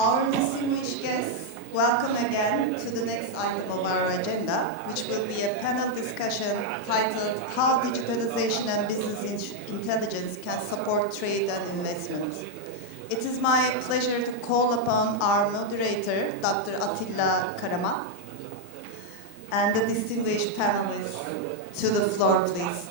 Our distinguished guests, welcome again to the next item of our agenda, which will be a panel discussion titled How Digitalization and Business Intelligence Can Support Trade and Investment. It is my pleasure to call upon our moderator, Dr. Atilla Karaman, and the distinguished panelists to the floor, please.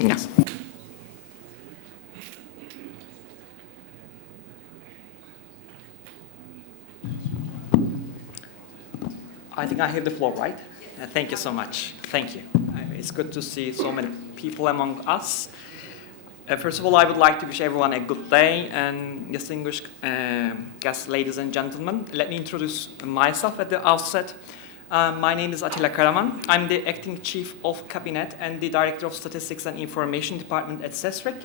Yes. I think I have the floor, right? Thank you so much. Thank you. It's good to see so many people among us. First of all, I would like to wish everyone a good day, and distinguished guests, ladies and gentlemen. Let me introduce myself at the outset. My name is Atilla Karaman. I'm the Acting Chief of Cabinet and the Director of Statistics and Information Department at SESRIC.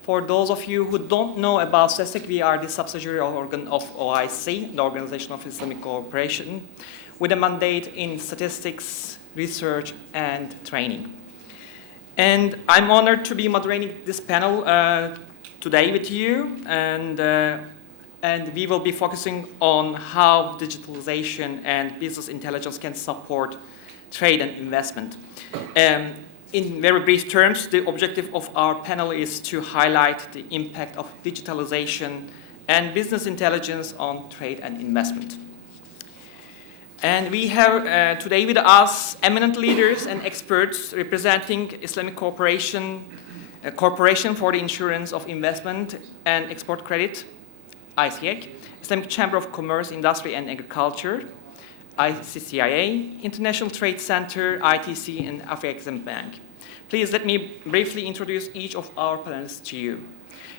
For those of you who don't know about SESRIC, we are the subsidiary organ of OIC, the Organization of Islamic Cooperation, with a mandate in statistics, research, and training. And I'm honored to be moderating this panel today with you, and we will be focusing on how digitalization and business intelligence can support trade and investment. In very brief terms, the objective of our panel is to highlight the impact of digitalization and business intelligence on trade and investment. And we have today with us eminent leaders and experts representing Islamic Corporation for the Insurance of Investment and Export Credit, ICIEC, Islamic Chamber of Commerce, Industry and Agriculture, ICCIA, International Trade Center, ITC, and Afrexim Bank. Please let me briefly introduce each of our panelists to you.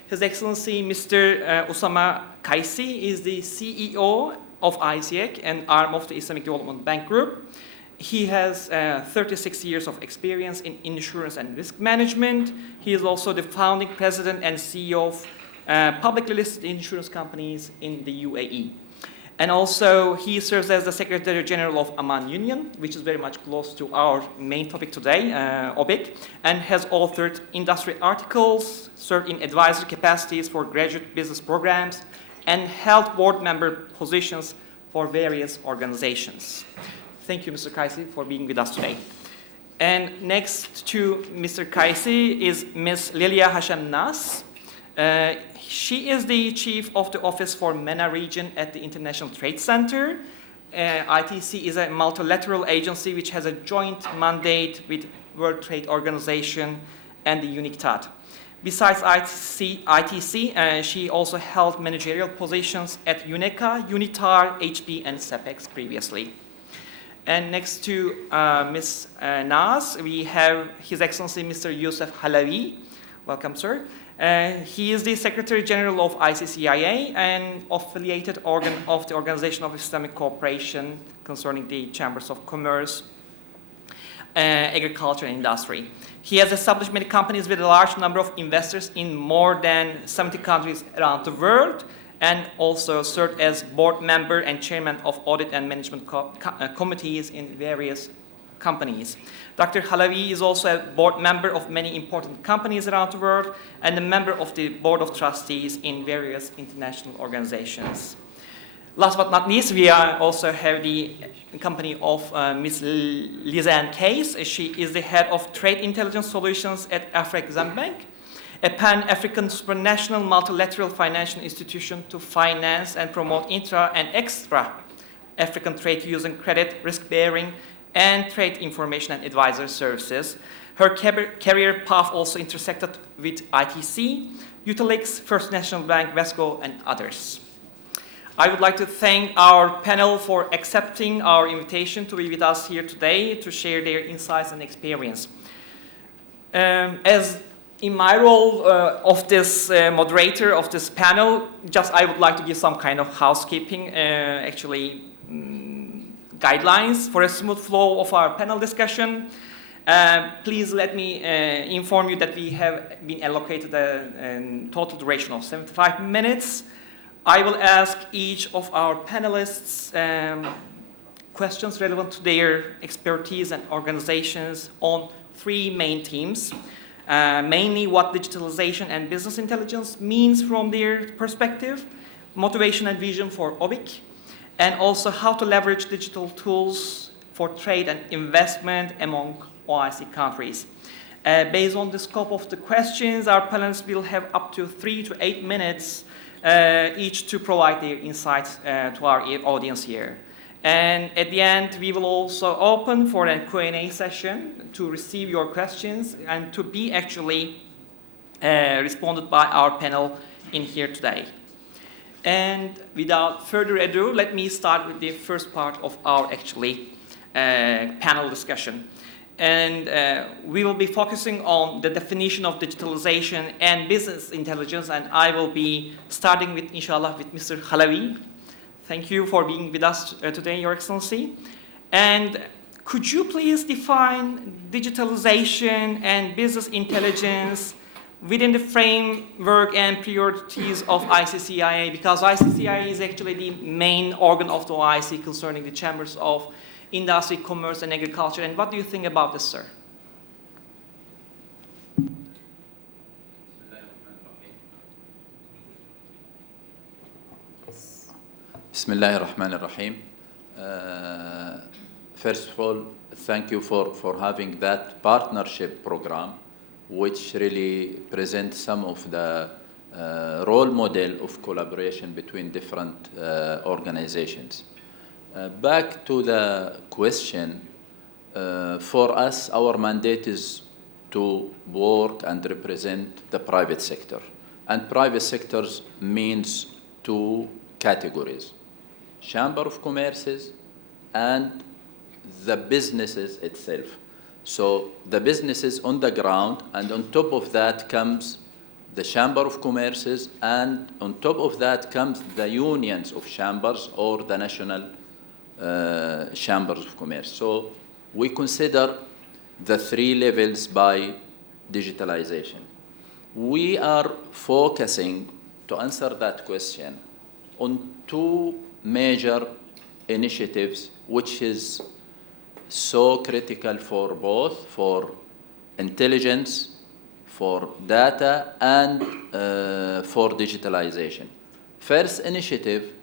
His Excellency Mr. Usama Kaisi is the CEO of ICIEC, an arm of the Islamic Development Bank Group. He has 36 years of experience in insurance and risk management. He is also the founding president and CEO of publicly listed insurance companies in the UAE. And also, he serves as the Secretary General of Aman Union, which is very much close to our main topic today, OBIC, and has authored industry articles, served in advisory capacities for graduate business programs, and held board member positions for various organizations. Thank you, Mr. Kaisi, for being with us today. And next to Mr. Kaisi is Ms. Lilia Hashem Nas. She is the Chief of the Office for MENA region at the International Trade Center. ITC is a multilateral agency which has a joint mandate with World Trade Organization and the UNICTAD. Besides ITC, she also held managerial positions at UNECA, UNITAR, HP, and CEPEX previously. And next to Ms. Nas, we have His Excellency Mr. Youssef Halawi. Welcome, sir. He is the Secretary General of ICCIA and affiliated organ of the Organization of Islamic Cooperation concerning the Chambers of Commerce, Agriculture and Industry. He has established many companies with a large number of investors in more than 70 countries around the world, and also served as board member and chairman of audit and management committees in various companies. Dr. Halawi is also a board member of many important companies around the world and a member of the board of trustees in various international organizations. Last but not least, we also have the company of Ms. Lizanne Case. She is the head of Trade Intelligence Solutions at Afrexim Bank, a pan-African supranational multilateral financial institution to finance and promote intra and extra-African trade using credit, risk-bearing, and trade information and advisory services. Her career path also intersected with ITC, Utilix, First National Bank, Vesco, and others. I would like to thank our panel for accepting our invitation to be with us here today to share their insights and experience. As in my role of this moderator of this panel, just I would like to give some kind of housekeeping, guidelines for a smooth flow of our panel discussion. Please let me inform you that we have been allocated a total duration of 75 minutes. I will ask each of our panelists questions relevant to their expertise and organizations on three main themes. Mainly what digitalization and business intelligence means from their perspective, motivation and vision for OBIC, and also how to leverage digital tools for trade and investment among OIC countries. Based on the scope of the questions, our panelists will have up to 3 to 8 minutes each to provide their insights to our audience here. And at the end, we will also open for a Q&A session to receive your questions and to be actually responded by our panel in here today. And without further ado, let me start with the first part of our panel discussion. And we will be focusing on the definition of digitalization and business intelligence, and I will be starting with, inshallah, with Mr. Halawi. Thank you for being with us today, Your Excellency. And could you please define digitalization and business intelligence within the framework and priorities of ICCIA? Because ICCIA is actually the main organ of the OIC concerning the chambers of industry, commerce, and agriculture. And what do you think about this, sir? Bismillah ar-Rahman ar-Rahim. First of all, thank you for having that partnership program, which really presents some of the role model of collaboration between different organizations. Back to the question, for us, our mandate is to work and represent the private sector. And private sectors means two categories: Chamber of Commerces and the businesses itself. So the businesses on the ground, and on top of that comes the Chamber of Commerces, and on top of that comes the unions of chambers or the national chambers of commerce. So we consider the three levels by digitalization. We are focusing, to answer that question, on two major initiatives, which is so critical for both, for intelligence, for data, and for digitalization. First initiative,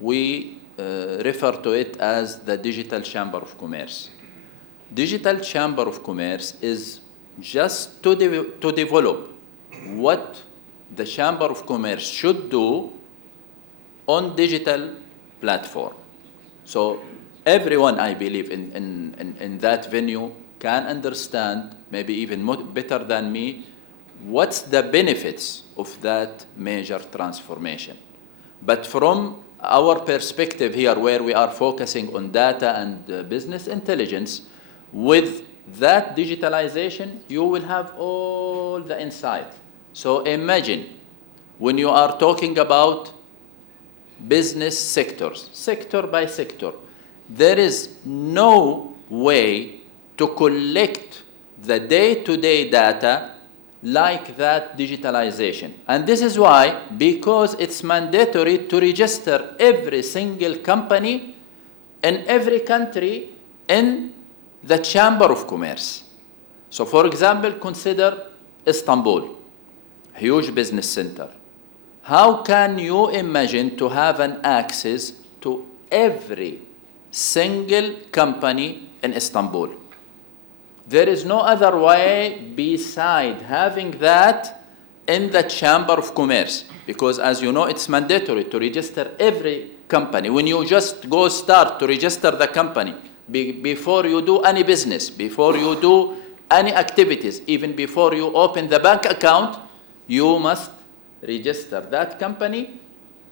we refer to it as the Digital Chamber of Commerce. Digital Chamber of Commerce is just to develop what the Chamber of Commerce should do on digital platform. So everyone, I believe, in that venue can understand, maybe even better than me, what's the benefits of that major transformation. But from our perspective here, where we are focusing on data and business intelligence, with that digitalization, you will have all the insight. So imagine when you are talking about business sectors, sector by sector, there is no way to collect the day-to-day data like that digitalization. And this is why, because it's mandatory to register every single company in every country in the Chamber of Commerce. So for example, consider Istanbul, huge business center. How can you imagine to have an access to every single company in Istanbul? There is no other way beside having that in the Chamber of Commerce, because as you know, it's mandatory to register every company. When you just go start to register the company, before you do any business, before you do any activities, even before you open the bank account, you must register that company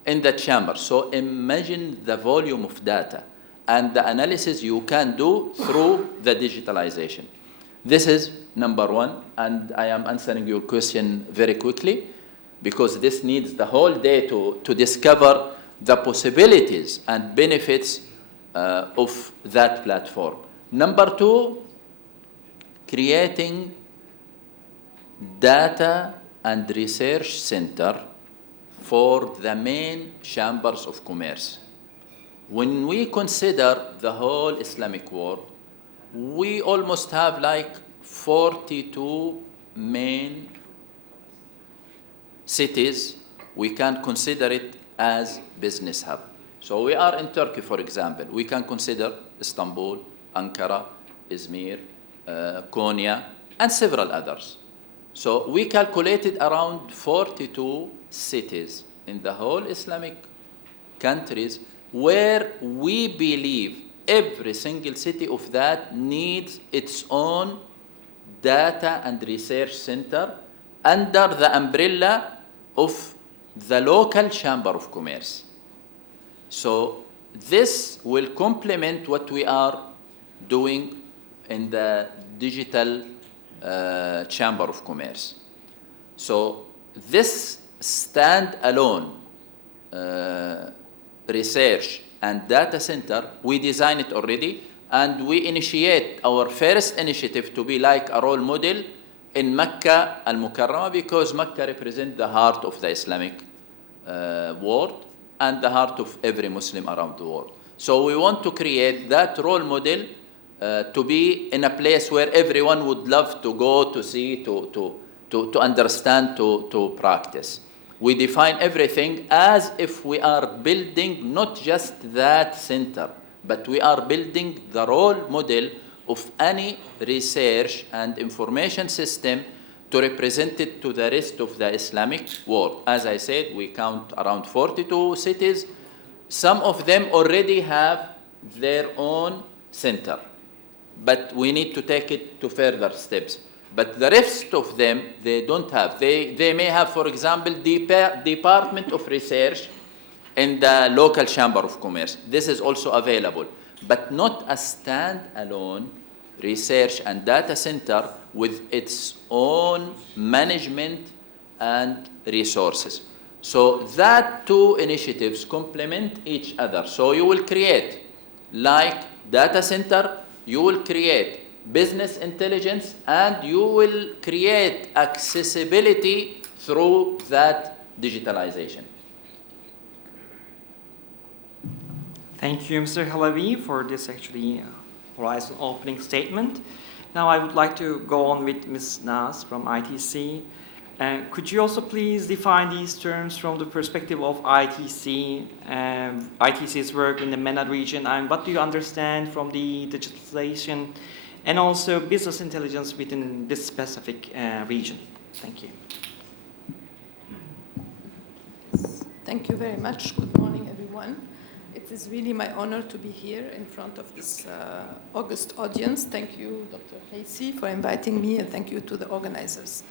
in the chamber. So imagine the volume of data and the analysis you can do through the digitalization. This is number one, and I am answering your question very quickly because this needs the whole day to discover the possibilities and benefits of that platform. Number two, creating data and research center for the main chambers of commerce. When we consider the whole Islamic world, we almost have like 42 main cities. We can consider it as business hub. So we are in Turkey, for example. We can consider Istanbul, Ankara, Izmir, Konya, and several others. So we calculated around 42 cities in the whole Islamic countries where we believe every single city of that needs its own data and research center under the umbrella of the local chamber of commerce. So this will complement what we are doing in the digital chamber of commerce. So this stand-alone research and data center, we design it already, and we initiate our first initiative to be like a role model in Mecca al-Mukarramah, because Mecca represents the heart of the Islamic world and the heart of every Muslim around the world. So we want to create that role model to be in a place where everyone would love to go to see, to understand, to practice. We define everything as if we are building not just that center, but we are building the role model of any research and information system to represent it to the rest of the Islamic world. As I said, we count around 42 cities. Some of them already have their own center, but we need to take it to further steps. But the rest of them, they don't have. They may have, for example, Department of Research in the local chamber of commerce. This is also available, but not a stand-alone research and data center with its own management and resources. So that two initiatives complement each other. So you will create like data center, you will create business intelligence, and you will create accessibility through that digitalization. Thank you, Mr. Halavi, for this actually Horizon opening statement. Now I would like to go on with Ms. Naz from ITC. Could you also please define these terms from the perspective of ITC, ITC's work in the MENA region, and what do you understand from the digitalization and also business intelligence within this specific region? Thank you. Thank you very much. Good morning, everyone. It is really my honor to be here in front of this August audience. Thank you, Dr. Haysi, for inviting me, and thank you to the organizers.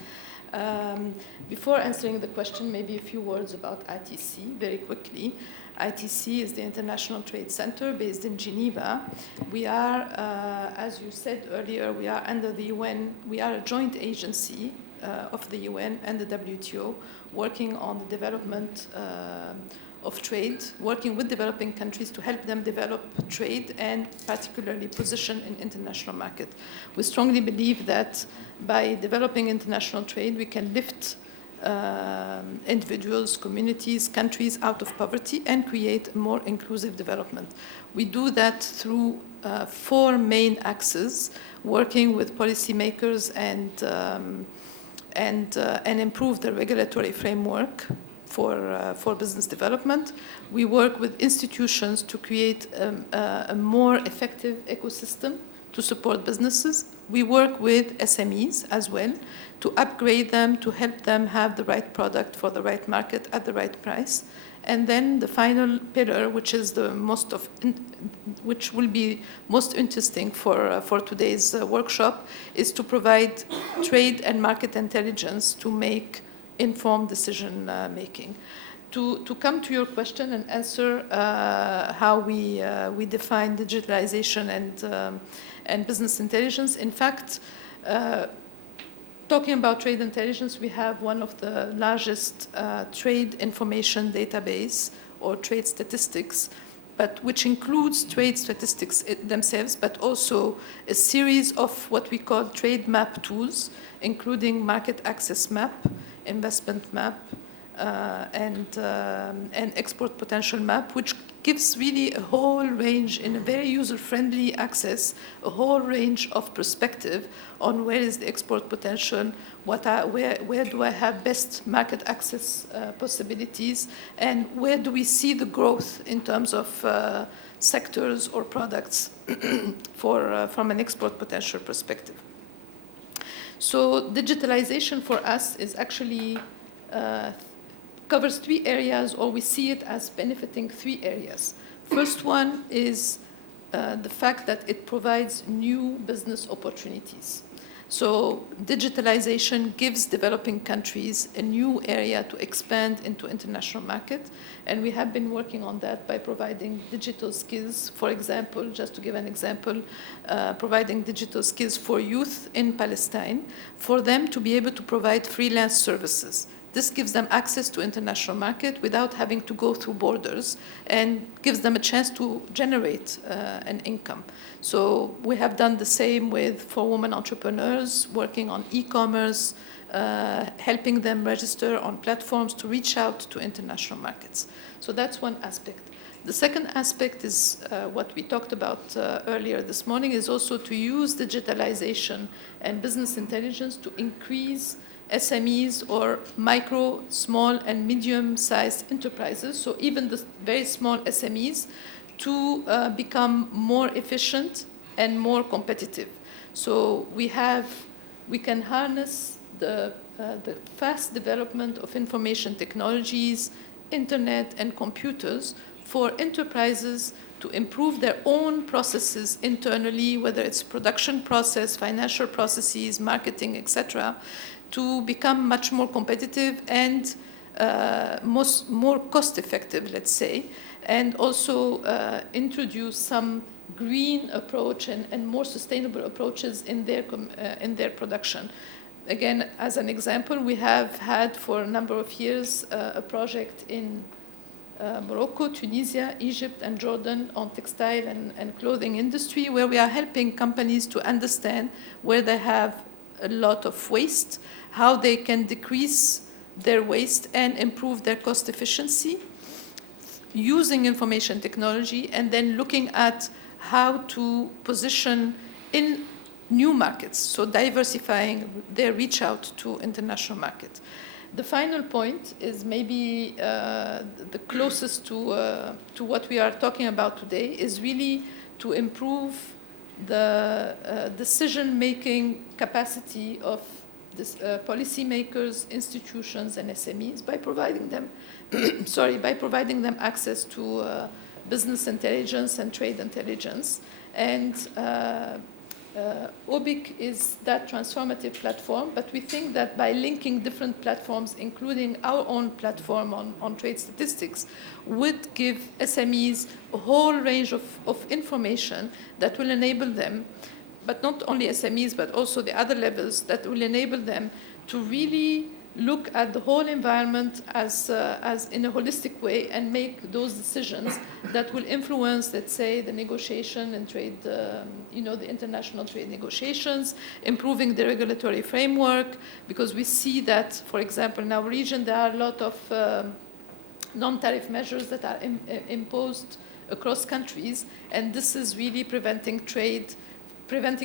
Before answering the question, maybe a few words about ITC very quickly. ITC is the International Trade Center based in Geneva. We are, as you said earlier, we are under the UN. We are a joint agency of the UN and the WTO, working on the development of trade, working with developing countries to help them develop trade and particularly position in international market. We strongly believe that by developing international trade, we can lift individuals, communities, countries out of poverty and create more inclusive development. We do that through four main axes, working with policymakers and improve the regulatory framework for business development. We work with institutions to create a more effective ecosystem to support businesses. We work with SMEs as well to upgrade them, to help them have the right product for the right market at the right price. And then the final pillar, which is the which will be most interesting for today's workshop, is to provide trade and market intelligence to make informed decision making. To come to your question and answer how we define digitalization and business intelligence, in fact, Talking about trade intelligence, we have one of the largest trade information database or trade statistics, but which includes trade statistics themselves, but also a series of what we call trade map tools, including market access map, investment map, and export potential map, which gives really a whole range, in a very user-friendly access, a whole range of perspective on where is the export potential, where do I have best market access possibilities, and where do we see the growth in terms of sectors or products from an export potential perspective. So digitalization for us is actually covers 3 areas, or we see it as benefiting 3 areas. First one is the fact that it provides new business opportunities. So digitalization gives developing countries a new area to expand into international market, and we have been working on that by providing digital skills. For example, just to give an example, providing digital skills for youth in Palestine, for them to be able to provide freelance services. This gives them access to international market without having to go through borders, and gives them a chance to generate an income. So we have done the same for women entrepreneurs, working on e-commerce, helping them register on platforms to reach out to international markets. So that's one aspect. The second aspect is what we talked about earlier this morning, is also to use digitalization and business intelligence to increase SMEs, or micro, small, and medium-sized enterprises, so even the very small SMEs, to become more efficient and more competitive. So we can harness the fast development of information technologies, internet, and computers for enterprises to improve their own processes internally, whether it's production process, financial processes, marketing, etc., to become much more competitive and more cost-effective, let's say, and also introduce some green approach and more sustainable approaches in their production. Again, as an example, we have had for a number of years a project in Morocco, Tunisia, Egypt, and Jordan on textile and clothing industry, where we are helping companies to understand where they have a lot of waste, how they can decrease their waste and improve their cost efficiency using information technology, and then looking at how to position in new markets, so diversifying their reach out to international market. The final point is maybe the closest to what we are talking about today, is really to improve the decision-making capacity of policymakers, institutions, and SMEs by providing them, by providing them access to business intelligence and trade intelligence. And OBIC is that transformative platform, but we think that by linking different platforms, including our own platform on trade statistics, would give SMEs a whole range of information that will enable them, but not only SMEs, but also the other levels, that will enable them to really look at the whole environment as in a holistic way, and make those decisions that will influence, let's say, the negotiation and trade, the international trade negotiations, improving the regulatory framework, because we see that, for example, in our region, there are a lot of non-tariff measures that are imposed across countries, and this is really preventing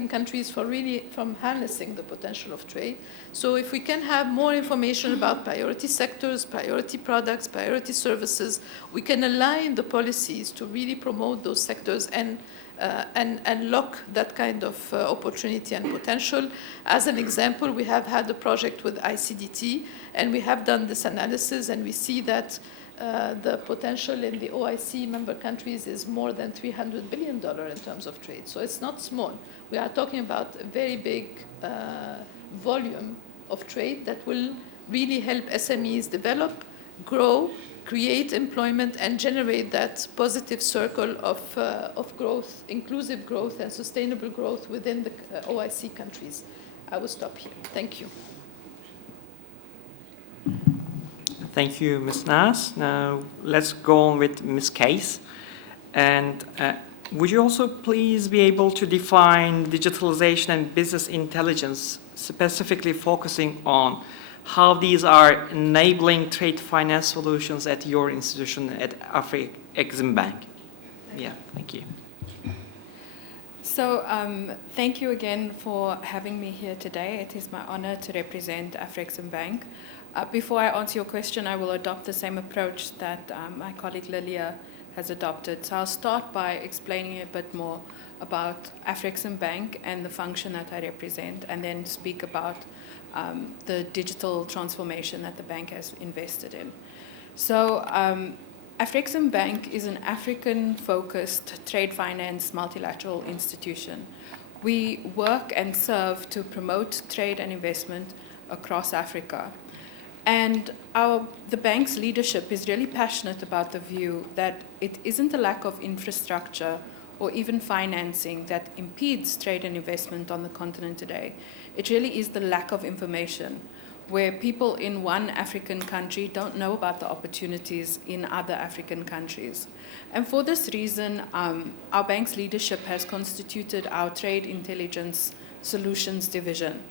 countries from harnessing the potential of trade. So if we can have more information about priority sectors, priority products, priority services, we can align the policies to really promote those sectors and unlock that kind of opportunity and potential. As an example, we have had a project with ICDT, and we have done this analysis, and we see that the potential in the OIC member countries is more than $300 billion in terms of trade. So it's not small. We are talking about a very big volume of trade that will really help SMEs develop, grow, create employment, and generate that positive circle of growth, inclusive growth, and sustainable growth within the OIC countries. I will stop here. Thank you. Thank you, Ms. Nas. Now let's go on with Ms. Case. And would you also please be able to define digitalization and business intelligence, specifically focusing on how these are enabling trade finance solutions at your institution at Afrexim Bank? Yeah, thank you. So thank you again for having me here today. It is my honor to represent Afrexim Bank. Before I answer your question, I will adopt the same approach that my colleague Lilia has adopted. So I'll start by explaining a bit more about Afrexim Bank and the function that I represent, and then speak about the digital transformation that the bank has invested in. So Afrexim Bank is an African-focused trade finance multilateral institution. We work and serve to promote trade and investment across Africa. And the bank's leadership is really passionate about the view that it isn't a lack of infrastructure or even financing that impedes trade and investment on the continent today. It really is the lack of information, where people in one African country don't know about the opportunities in other African countries. And for this reason, our bank's leadership has constituted our Trade Intelligence Solutions Division.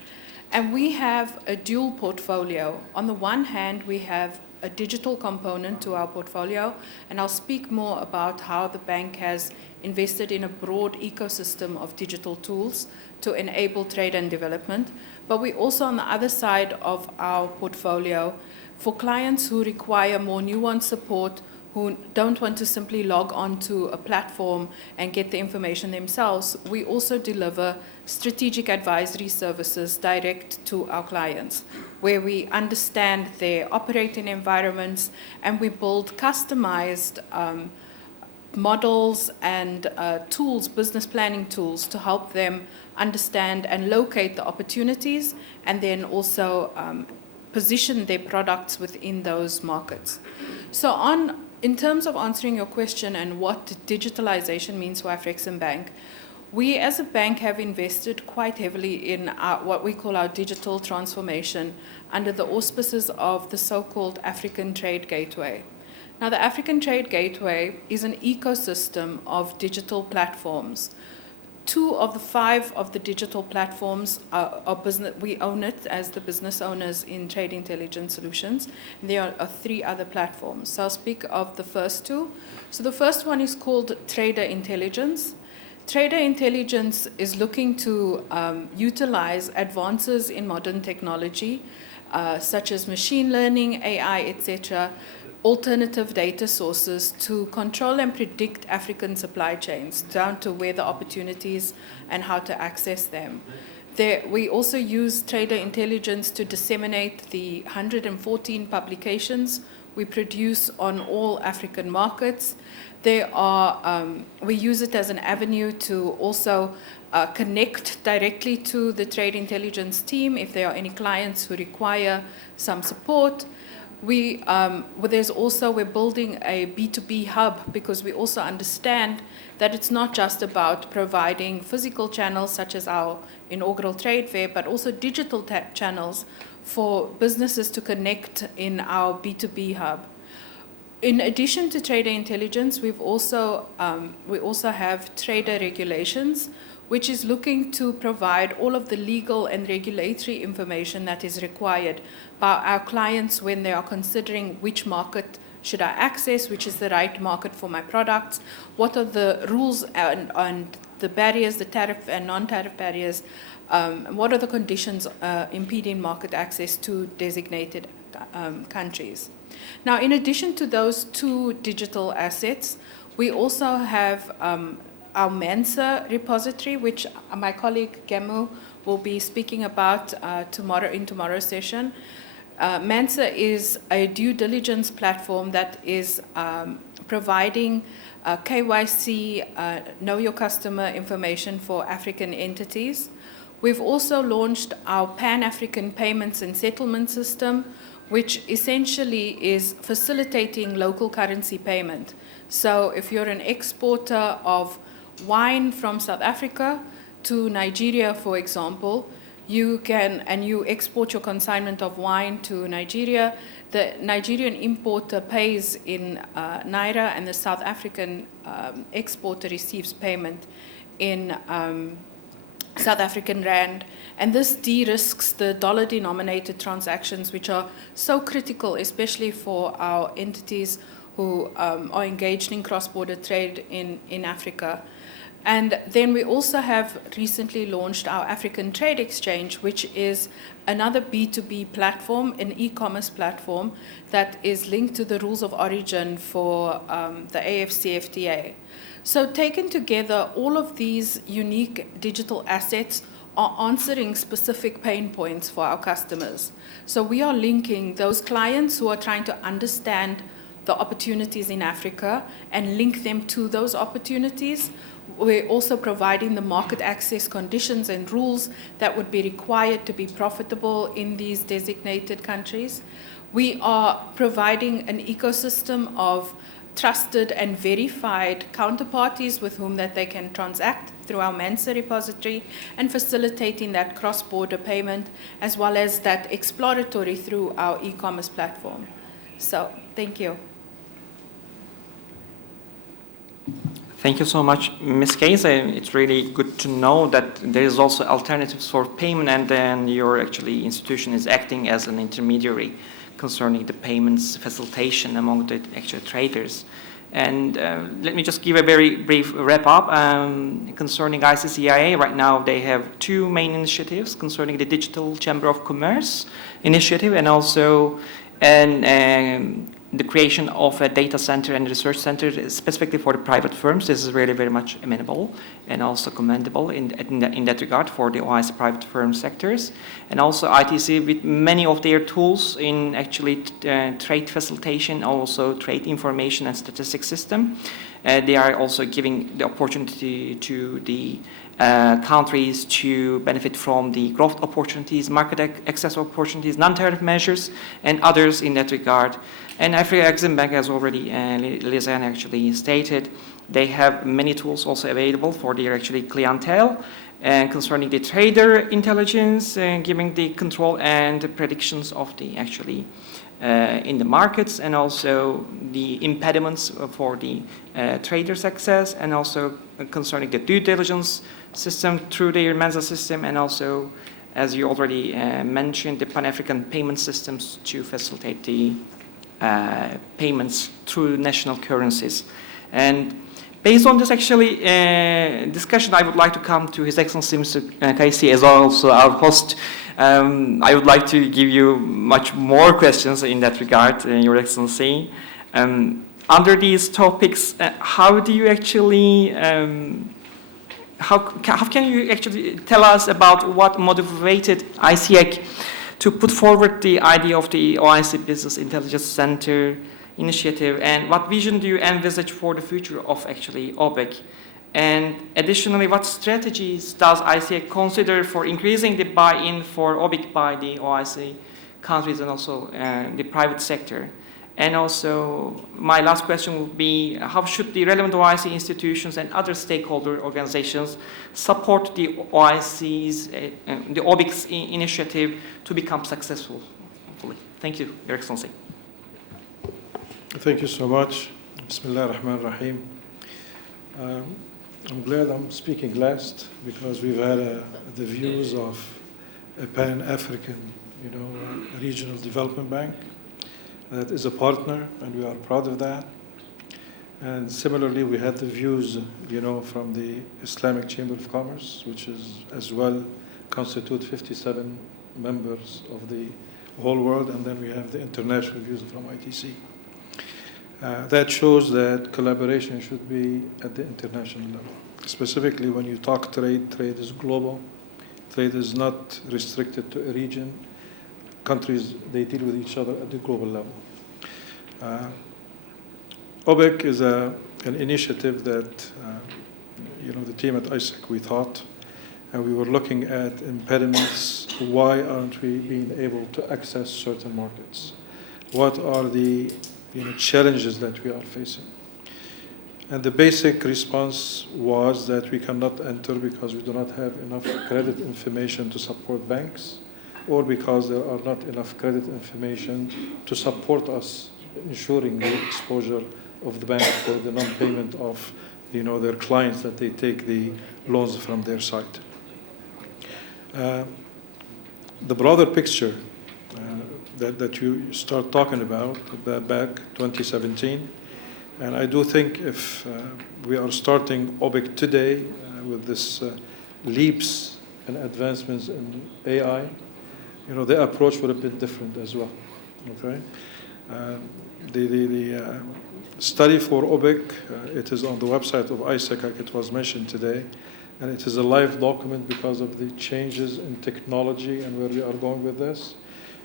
And we have a dual portfolio. On the one hand, we have a digital component to our portfolio, and I'll speak more about how the bank has invested in a broad ecosystem of digital tools to enable trade and development. But we also, on the other side of our portfolio, for clients who require more nuanced support, who don't want to simply log onto a platform and get the information themselves, we also deliver strategic advisory services direct to our clients, where we understand their operating environments and we build customized models and tools, business planning tools, to help them understand and locate the opportunities, and then also position their products within those markets. So in terms of answering your question and what digitalization means for Afrexim Bank, we as a bank have invested quite heavily in what we call our digital transformation under the auspices of the so-called African Trade Gateway. Now, the African Trade Gateway is an ecosystem of digital platforms. 2 of the 5 of the digital platforms are business. We own it as the business owners in Trade Intelligence Solutions. There are 3 other platforms. So I'll speak of the first 2. So the first one is called Trader Intelligence. Trader Intelligence is looking to utilize advances in modern technology, such as machine learning, AI, etc., alternative data sources to control and predict African supply chains down to where the opportunities and how to access them. We also use Trader Intelligence to disseminate the 114 publications we produce on all African markets. We use it as an avenue to also connect directly to the Trade Intelligence team if there are any clients who require some support. We're building a B2B hub because we also understand that it's not just about providing physical channels such as our inaugural trade fair, but also digital channels for businesses to connect in our B2B hub. In addition to Trader Intelligence, we also have Trader Regulations, which is looking to provide all of the legal and regulatory information that is required by our clients when they are considering which market should I access, which is the right market for my products, what are the rules and the barriers, the tariff and non-tariff barriers, what are the conditions impeding market access to designated countries. Now, in addition to those 2 digital assets, we also have our Mensa repository, which my colleague Gemu will be speaking about in tomorrow's session. Mensa is a due diligence platform that is providing KYC, know your customer information for African entities. We've also launched our Pan-African Payments and Settlement System, which essentially is facilitating local currency payment. So if you're an exporter of wine from South Africa to Nigeria, for example, you export your consignment of wine to Nigeria, the Nigerian importer pays in Naira and the South African exporter receives payment in South African Rand. And this de-risks the dollar-denominated transactions, which are so critical, especially for our entities who are engaged in cross-border trade in Africa. And then we also have recently launched our African Trade Exchange, which is another B2B platform, an e-commerce platform that is linked to the rules of origin for the AFCFTA. So taken together, all of these unique digital assets are answering specific pain points for our customers. So we are linking those clients who are trying to understand the opportunities in Africa and link them to those opportunities. We're also providing the market access conditions and rules that would be required to be profitable in these designated countries. We are providing an ecosystem of trusted and verified counterparties with whom that they can transact through our Mensa repository and facilitating that cross-border payment as well as that exploratory through our e-commerce platform. So, thank you. Thank you so much, Ms. Case. It's really good to know that there is also alternatives for payment, and then your actually institution is acting as an intermediary concerning the payments facilitation among the actual traders. And let me just give a very brief wrap-up concerning ICCIA. Right now, they have two main initiatives concerning the Digital Chamber of Commerce initiative and also the creation of a data center and research center specifically for the private firms. This is really very much amenable and also commendable in that regard for the OIC private firm sectors. And also ITC with many of their tools in actually trade facilitation, also trade information and statistics system. They are also giving the opportunity to the countries to benefit from the growth opportunities, market access opportunities, non-tariff measures, and others in that regard. And Africa Exim Bank, as already Lizanne actually stated, they have many tools also available for their actually clientele concerning the trader intelligence, giving the control and the predictions of the actually in the markets, and also the impediments for the trader success, and also concerning the due diligence system through their Mensa system, and also, as you already mentioned, the Pan-African payment systems to facilitate the payments through national currencies. And based on this actually discussion, I would like to come to His Excellency Mr. Kaisi as also our host. I would like to give you much more questions in that regard, Your Excellency. Under these topics, how do you actually, how can you actually tell us about what motivated ICEC to put forward the idea of the OIC Business Intelligence Center initiative, and what vision do you envisage for the future of actually OBIC? And additionally, what strategies does ICEC consider for increasing the buy-in for OBIC by the OIC countries and also the private sector? And also, my last question would be, how should the relevant OIC institutions and other stakeholder organizations support the OIC's, the OBIC's initiative to become successful? Thank you, Your Excellency. Thank you so much. Bismillah ar-Rahman ar-Rahim. I'm glad I'm speaking last because we've had the views of a Pan-African, regional development bank that is a partner, and we are proud of that. And similarly, we had the views, from the Islamic Chamber of Commerce, which is as well constitute 57 members of the whole world, and then we have the international views from ITC. That shows that collaboration should be at the international level. Specifically, when you talk trade, trade is global. Trade is not restricted to a region. Countries, they deal with each other at the global level. OBIC is an initiative that, the team at ISEC, we thought, and we were looking at impediments. Why aren't we being able to access certain markets? What are the challenges that we are facing? And the basic response was that we cannot enter because we do not have enough credit information to support banks, or because there are not enough credit information to support us ensuring the exposure of the bank for the non-payment of their clients that they take the loans from their side. The broader picture that you start talking about back 2017, and I do think if we are starting OBIC today with this leaps and advancements in AI, the approach would have been different as well. Okay, the study for OBIC, it is on the website of ISEC, like it was mentioned today, and it is a live document because of the changes in technology and where we are going with this,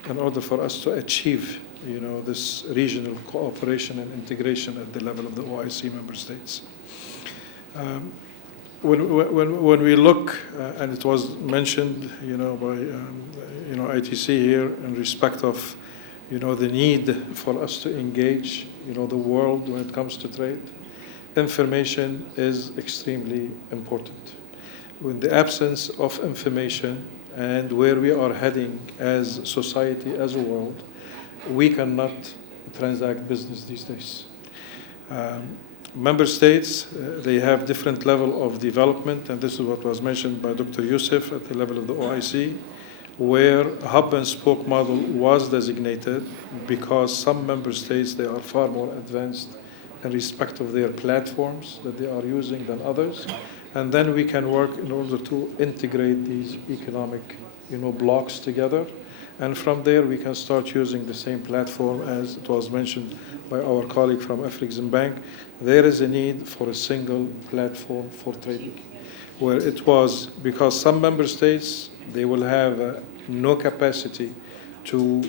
in order for us to achieve this regional cooperation and integration at the level of the OIC member states. When we look, and it was mentioned, by ITC here in respect of, the need for us to engage, the world when it comes to trade, information is extremely important. In the absence of information and where we are heading as society, as a world, we cannot transact business these days. Member states, they have different level of development, and this is what was mentioned by Dr. Youssef at the level of the OIC, where a hub and spoke model was designated because some member states, they are far more advanced in respect of their platforms that they are using than others. And then we can work in order to integrate these economic, blocks together. And from there, we can start using the same platform as it was mentioned by our colleague from Afrexim Bank. There is a need for a single platform for trading, where it was because some member states, they will have no capacity to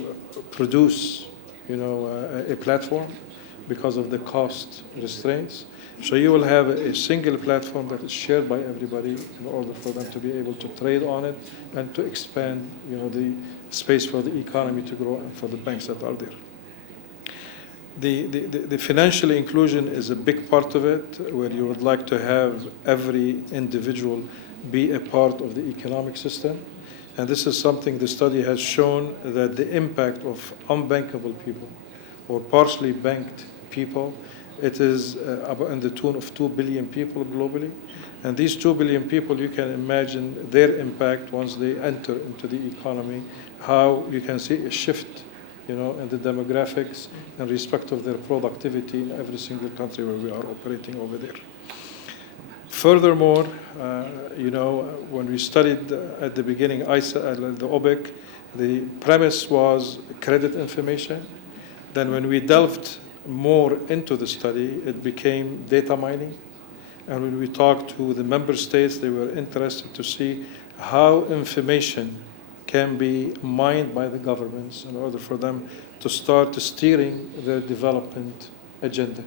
produce, a platform because of the cost restraints. So you will have a single platform that is shared by everybody in order for them to be able to trade on it and to expand, the space for the economy to grow and for the banks that are there. The financial inclusion is a big part of it, where you would like to have every individual be a part of the economic system. And this is something the study has shown, that the impact of unbankable people or partially banked people, it is about in the tune of 2 billion people globally. And these 2 billion people, you can imagine their impact once they enter into the economy, how you can see a shift, in the demographics and respect of their productivity in every single country where we are operating over there. Furthermore, when we studied at the beginning the OBIC, the premise was credit information. Then when we delved more into the study, it became data mining. And when we talked to the member states, they were interested to see how information can be mined by the governments in order for them to start steering their development agenda,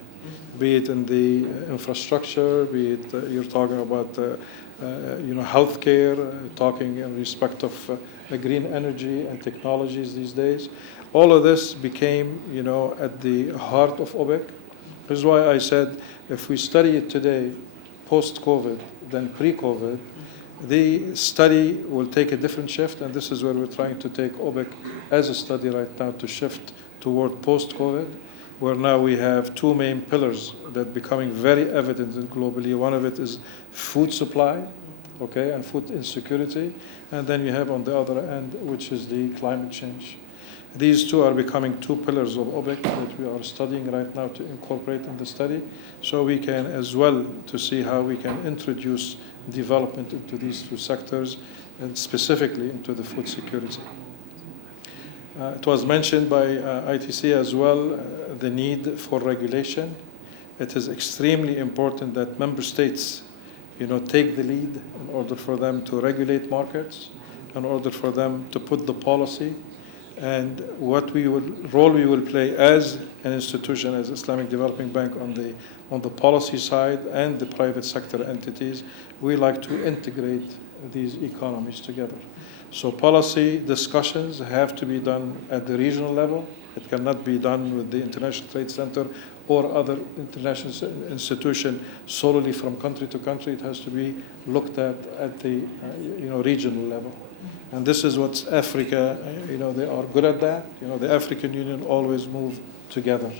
be it in the infrastructure, be it you're talking about healthcare, talking in respect of green energy and technologies these days. All of this became, at the heart of OBIC. This is why I said if we study it today, post-COVID, than pre-COVID, the study will take a different shift, and this is where we're trying to take OBIC as a study right now to shift toward post-COVID, where now we have two main pillars that are becoming very evident globally. One of it is food supply, okay, and food insecurity, and then you have on the other end, which is the climate change. These two are becoming two pillars of OBIC that we are studying right now to incorporate in the study, so we can as well to see how we can introduce development into these two sectors, and specifically into the food security. It was mentioned by ITC as well, the need for regulation. It is extremely important that member states, take the lead in order for them to regulate markets, in order for them to put the policy, and what role we will play as an institution, as Islamic Development Bank on the policy side and the private sector entities. We like to integrate these economies together. So policy discussions have to be done at the regional level. It cannot be done with the International Trade Center or other international institution solely from country to country. It has to be looked at the regional level. And this is what Africa, they are good at that. The African Union always move together.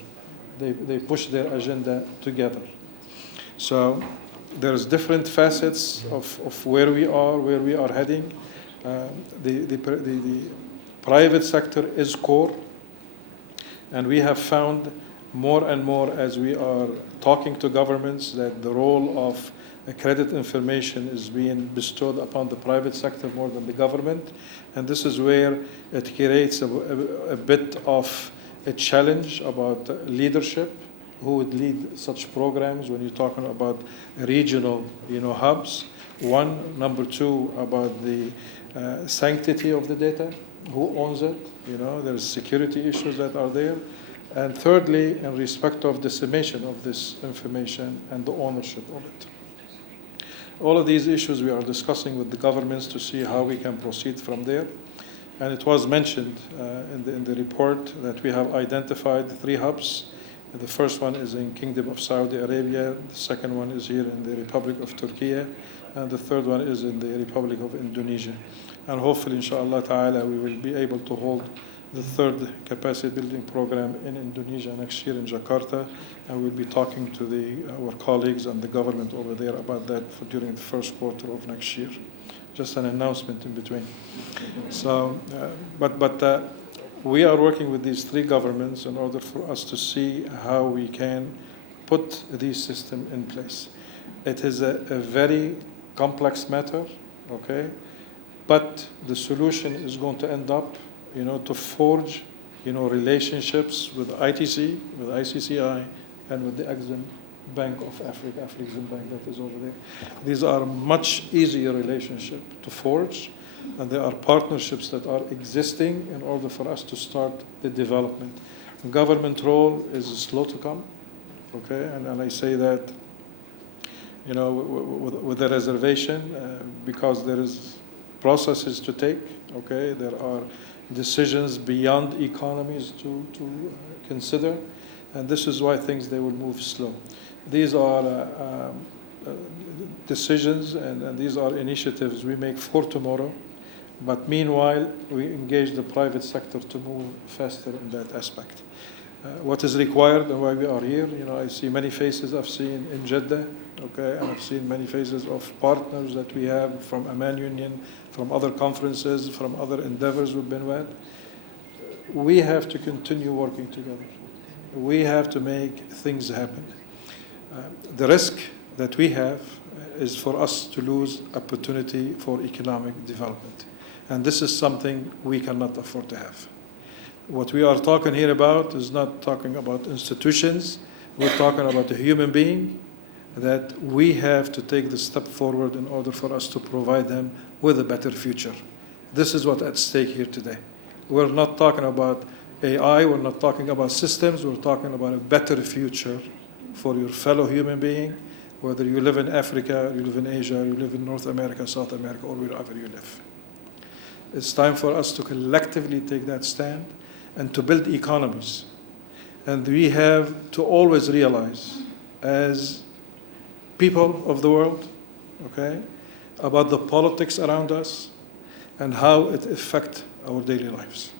They push their agenda together. So there's different facets of where we are heading. The private sector is core, and we have found more and more as we are talking to governments that the role of credit information is being bestowed upon the private sector more than the government. And this is where it creates a bit of a challenge about leadership. Who would lead such programs when you're talking about regional hubs? One. Number two, about the sanctity of the data. Who owns it? There's security issues that are there. And thirdly, in respect of dissemination of this information and the ownership of it. All of these issues we are discussing with the governments to see how we can proceed from there. And it was mentioned in the report that we have identified 3 hubs. The first one is in Kingdom of Saudi Arabia. The second one is here in the Republic of Turkey. And the third one is in the Republic of Indonesia. And hopefully, inshallah ta'ala, we will be able to hold the third capacity building program in Indonesia next year in Jakarta. And we'll be talking to our colleagues and the government over there about that during the first quarter of next year. Just an announcement in between. So, we are working with these 3 governments in order for us to see how we can put these systems in place. It is a very complex matter, okay? But the solution is going to end up, to forge, relationships with ITC, with ICCI, and with the Exim Bank of Africa, Afrexim Bank that is over there. These are much easier relationships to forge. And there are partnerships that are existing in order for us to start the development. The government role is slow to come, okay? And I say that, with a reservation, because there is processes to take, okay? There are decisions beyond economies to consider, and this is why they will move slow. These are decisions and these are initiatives we make for tomorrow. But meanwhile, we engage the private sector to move faster in that aspect. What is required and why we are here, I see many faces I've seen in Jeddah, okay, and I've seen many faces of partners that we have from Amman Union, from other conferences, from other endeavors we've been with. We have to continue working together. We have to make things happen. The risk that we have is for us to lose opportunity for economic development. And this is something we cannot afford to have. What we are talking here about is not talking about institutions. We're talking about a human being that we have to take the step forward in order for us to provide them with a better future. This is what's at stake here today. We're not talking about AI, we're not talking about systems, we're talking about a better future for your fellow human being, whether you live in Africa, you live in Asia, you live in North America, South America, or wherever you live. It's time for us to collectively take that stand and to build economies. And we have to always realize, as people of the world, okay, about the politics around us and how it affects our daily lives.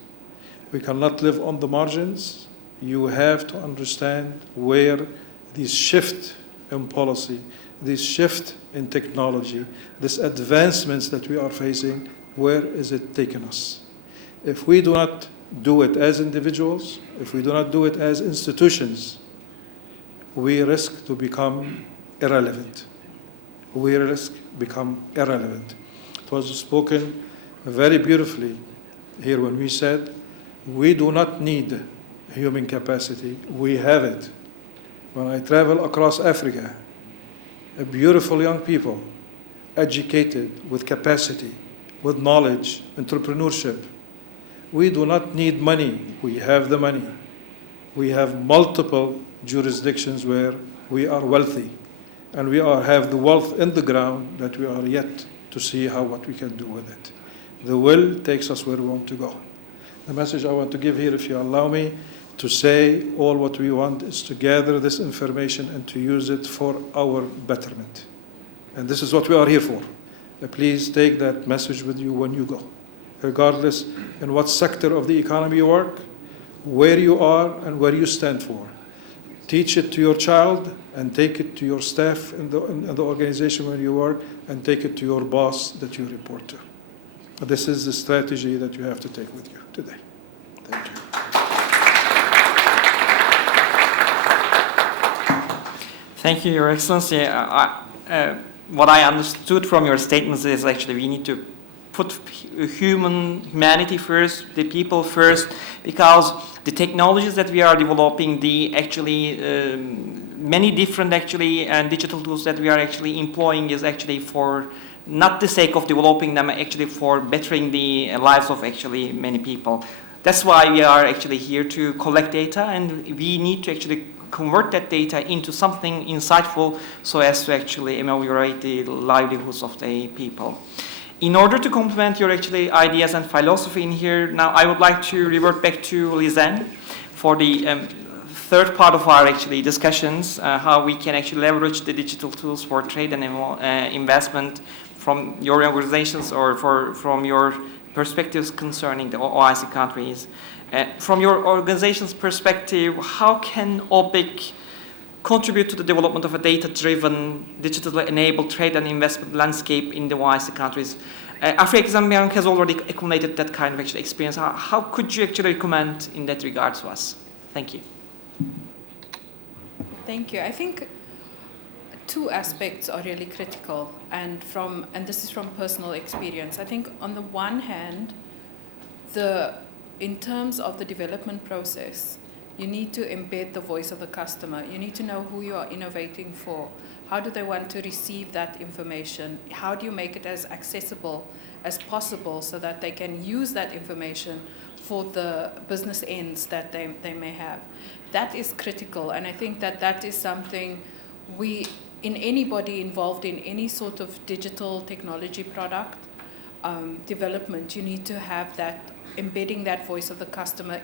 We cannot live on the margins. You have to understand where these shift in policy, this shift in technology, these advancements that we are facing, where is it taking us? If we do not do it as individuals, if we do not do it as institutions, we risk to become irrelevant. We risk become irrelevant. It was spoken very beautifully here when we said, we do not need human capacity, we have it. When I travel across Africa, a beautiful young people, educated, with capacity, with knowledge, entrepreneurship. We do not need money, we have the money. We have multiple jurisdictions where we are wealthy, and we have the wealth in the ground that we are yet to see what we can do with it. The will takes us where we want to go. The message I want to give here, if you allow me, to say all what we want is to gather this information and to use it for our betterment. And this is what we are here for. Please take that message with you when you go, regardless in what sector of the economy you work, where you are, and where you stand for. Teach it to your child and take it to your staff in the organization where you work, and take it to your boss that you report to. This is the strategy that you have to take with you today. Thank you. Thank you, Your Excellency. What I understood from your statements is actually we need to put humanity first, the people first, because the technologies that we are developing, the actually many different actually and digital tools that we are actually employing is actually for not the sake of developing them, actually for bettering the lives of actually many people. That's why we are actually here to collect data, and we need to actually convert that data into something insightful so as to actually ameliorate the livelihoods of the people. In order to complement your actually ideas and philosophy in here, now I would like to revert back to Lizanne for the third part of our actually discussions, how we can actually leverage the digital tools for trade and investment from your organizations or from your perspectives concerning the OIC countries. From your organization's perspective, how can OBIC contribute to the development of a data-driven, digitally enabled trade and investment landscape in the OIC countries? African Bank has already accumulated that kind of actually experience. How could you actually recommend in that regard to us? Thank you. Thank you. I think two aspects are really critical, and this is from personal experience. I think on the one hand, in terms of the development process, you need to embed the voice of the customer. You need to know who you are innovating for. How do they want to receive that information? How do you make it as accessible as possible so that they can use that information for the business ends that they may have? That is critical, and I think that is something anybody involved in any sort of digital technology product development, you need to have that, embedding that voice of the customer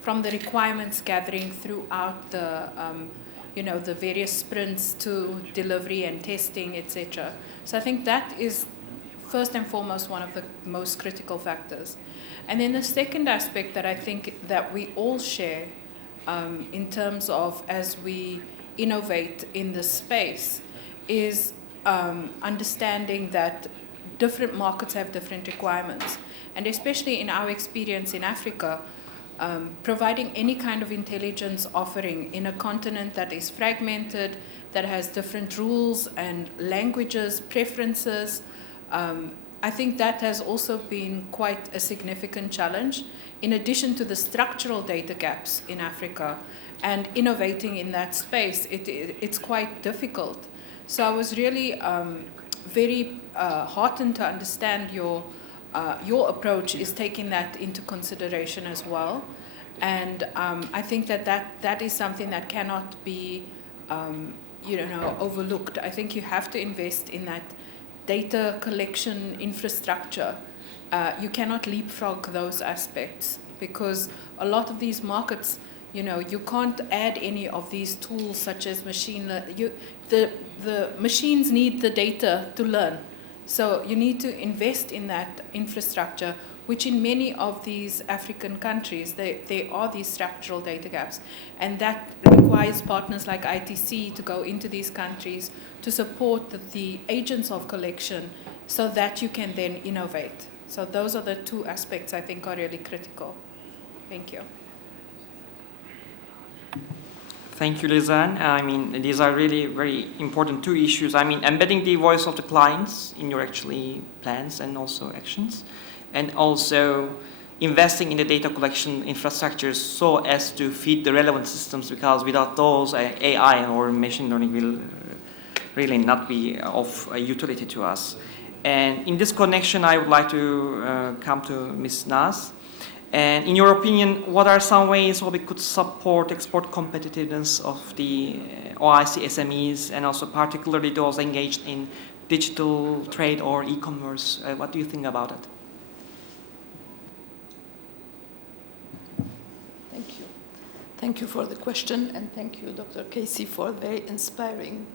from the requirements gathering throughout the the various sprints to delivery and testing, etc. So I think that is first and foremost one of the most critical factors. And then the second aspect that I think that we all share in terms of as we innovate in this space is understanding that different markets have different requirements. And especially in our experience in Africa, providing any kind of intelligence offering in a continent that is fragmented, that has different rules and languages, preferences, I think that has also been quite a significant challenge, in addition to the structural data gaps in Africa. And innovating in that space, it's quite difficult. So I was really very heartened to understand your approach is taking that into consideration as well. And I think that is something that cannot be overlooked. I think you have to invest in that data collection infrastructure. You cannot leapfrog those aspects, because a lot of these markets, you can't add any of these tools such as machine learning. The machines need the data to learn. So you need to invest in that infrastructure, which in many of these African countries, there are these structural data gaps. And that requires partners like ITC to go into these countries to support the agents of collection so that you can then innovate. So those are the two aspects I think are really critical. Thank you. Thank you, Lizanne. I mean, these are really very important two issues. I mean, embedding the voice of the clients in your actually plans and also actions, and also investing in the data collection infrastructures so as to feed the relevant systems, because without those, AI or machine learning will really not be of utility to us. And in this connection, I would like to come to Ms. Naz. And in your opinion, what are some ways we could support export competitiveness of the OIC SMEs, and also particularly those engaged in digital trade or e-commerce? What do you think about it? Thank you. Thank you for the question, and thank you, Dr. Casey, for very inspiring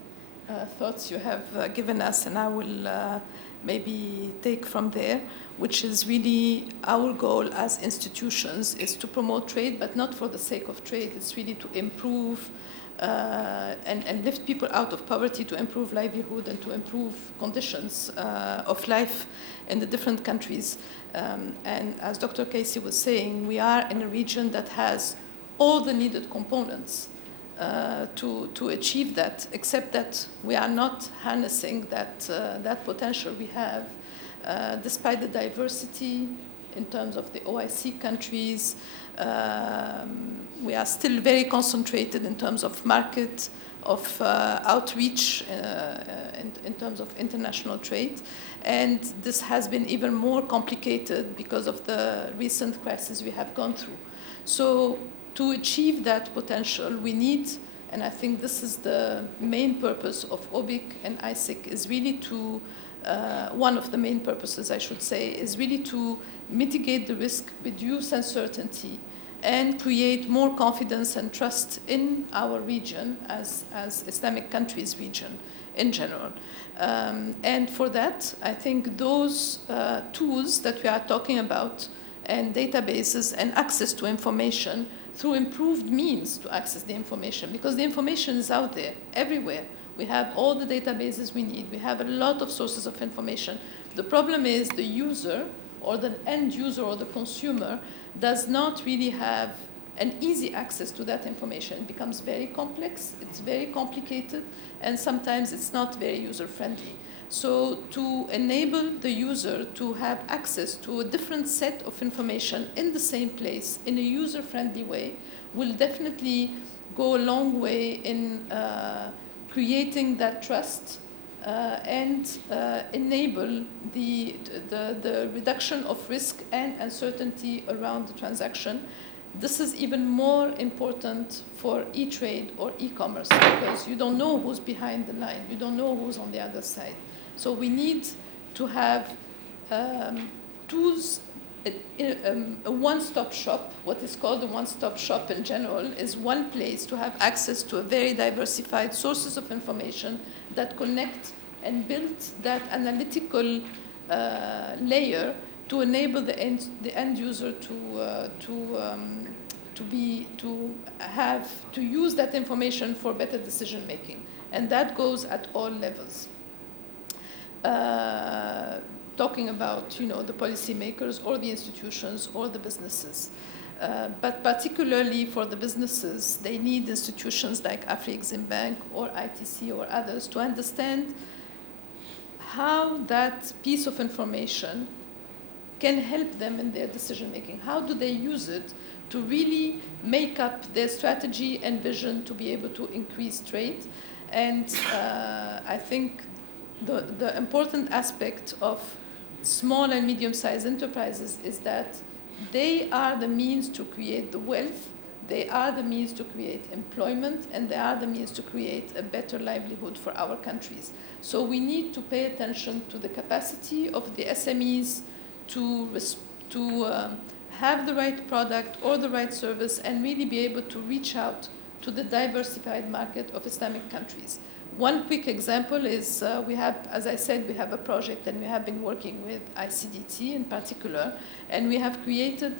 thoughts you have given us, and I will maybe take from there, which is really our goal as institutions is to promote trade, but not for the sake of trade. It's really to improve and lift people out of poverty, to improve livelihood and to improve conditions of life in the different countries. And as Dr. Casey was saying, we are in a region that has all the needed components to achieve that, except that we are not harnessing that potential we have, despite the diversity in terms of the OIC countries. We are still very concentrated in terms of market, of outreach, in terms of international trade. And this has been even more complicated because of the recent crisis we have gone through. So to achieve that potential, we need, and I think this is the main purpose of OBIC and ISIC, is really to, one of the main purposes, I should say, is really to mitigate the risk, reduce uncertainty, and create more confidence and trust in our region as Islamic countries region in general. And for that, I think those tools that we are talking about, and databases and access to information through improved means to access the information, because the information is out there everywhere. We have all the databases we need. We have a lot of sources of information. The problem is the user or the end user or the consumer does not really have an easy access to that information. It becomes very complex, it's very complicated, and sometimes it's not very user-friendly. So to enable the user to have access to a different set of information in the same place in a user-friendly way will definitely go a long way in creating that trust and enable the reduction of risk and uncertainty around the transaction. This is even more important for e-trade or e-commerce because you don't know who's behind the line. You don't know who's on the other side. So we need to have tools, a one-stop shop. What is called a one-stop shop in general is one place to have access to a very diversified sources of information that connect and build that analytical layer to enable the end user to use that information for better decision making, and that goes at all levels. Talking about the policymakers or the institutions or the businesses. But particularly for the businesses, they need institutions like Afreximbank or ITC or others to understand how that piece of information can help them in their decision making. How do they use it to really make up their strategy and vision to be able to increase trade? And I think the important aspect of small and medium-sized enterprises is that they are the means to create the wealth, they are the means to create employment, and they are the means to create a better livelihood for our countries. So we need to pay attention to the capacity of the SMEs to have the right product or the right service and really be able to reach out to the diversified market of Islamic countries. One quick example is we have, as I said, we have a project and we have been working with ICDT in particular, and we have created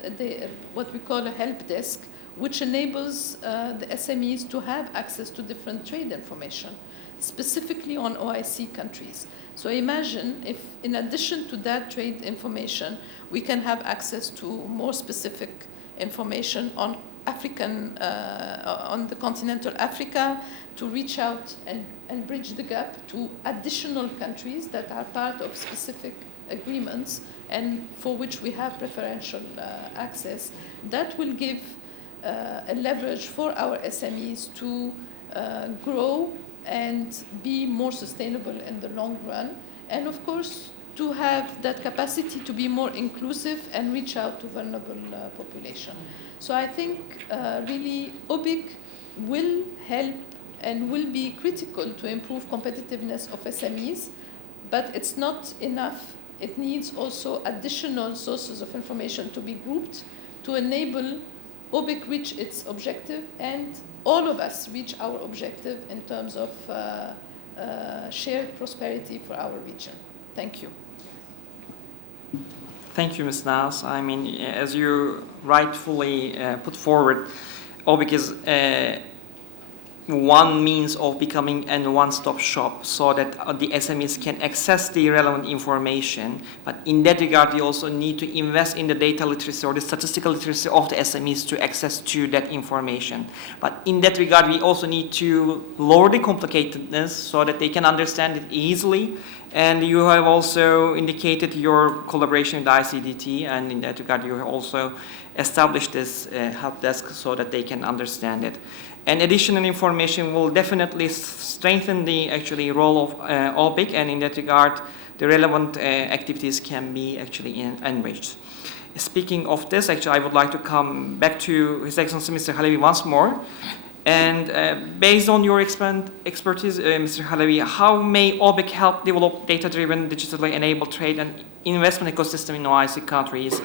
what we call a help desk, which enables the SMEs to have access to different trade information, specifically on OIC countries. So imagine if, in addition to that trade information, we can have access to more specific information on on the continental Africa, to reach out and bridge the gap to additional countries that are part of specific agreements and for which we have preferential access. That will give a leverage for our SMEs to grow and be more sustainable in the long run, and of course to have that capacity to be more inclusive and reach out to vulnerable population. So I think really OBIC will help and will be critical to improve competitiveness of SMEs, but it's not enough. It needs also additional sources of information to be grouped to enable OBIC reach its objective and all of us reach our objective in terms of shared prosperity for our region. Thank you. Thank you, Ms. Nas. I mean, as you rightfully put forward, OBIC is one means of becoming a one-stop shop so that the SMEs can access the relevant information. But in that regard, you also need to invest in the data literacy or the statistical literacy of the SMEs to access to that information. But in that regard, we also need to lower the complicatedness so that they can understand it easily. And you have also indicated your collaboration with ICDT, and in that regard, you have also established this help desk so that they can understand it. And additional information will definitely strengthen the actually role of OBIC, and in that regard, the relevant activities can be actually enriched. Speaking of this, actually, I would like to come back to His Excellency Mr. Halabi once more. And based on your expertise, Mr. Halabi, how may OBIC help develop data-driven, digitally enabled trade and investment ecosystem in OIC countries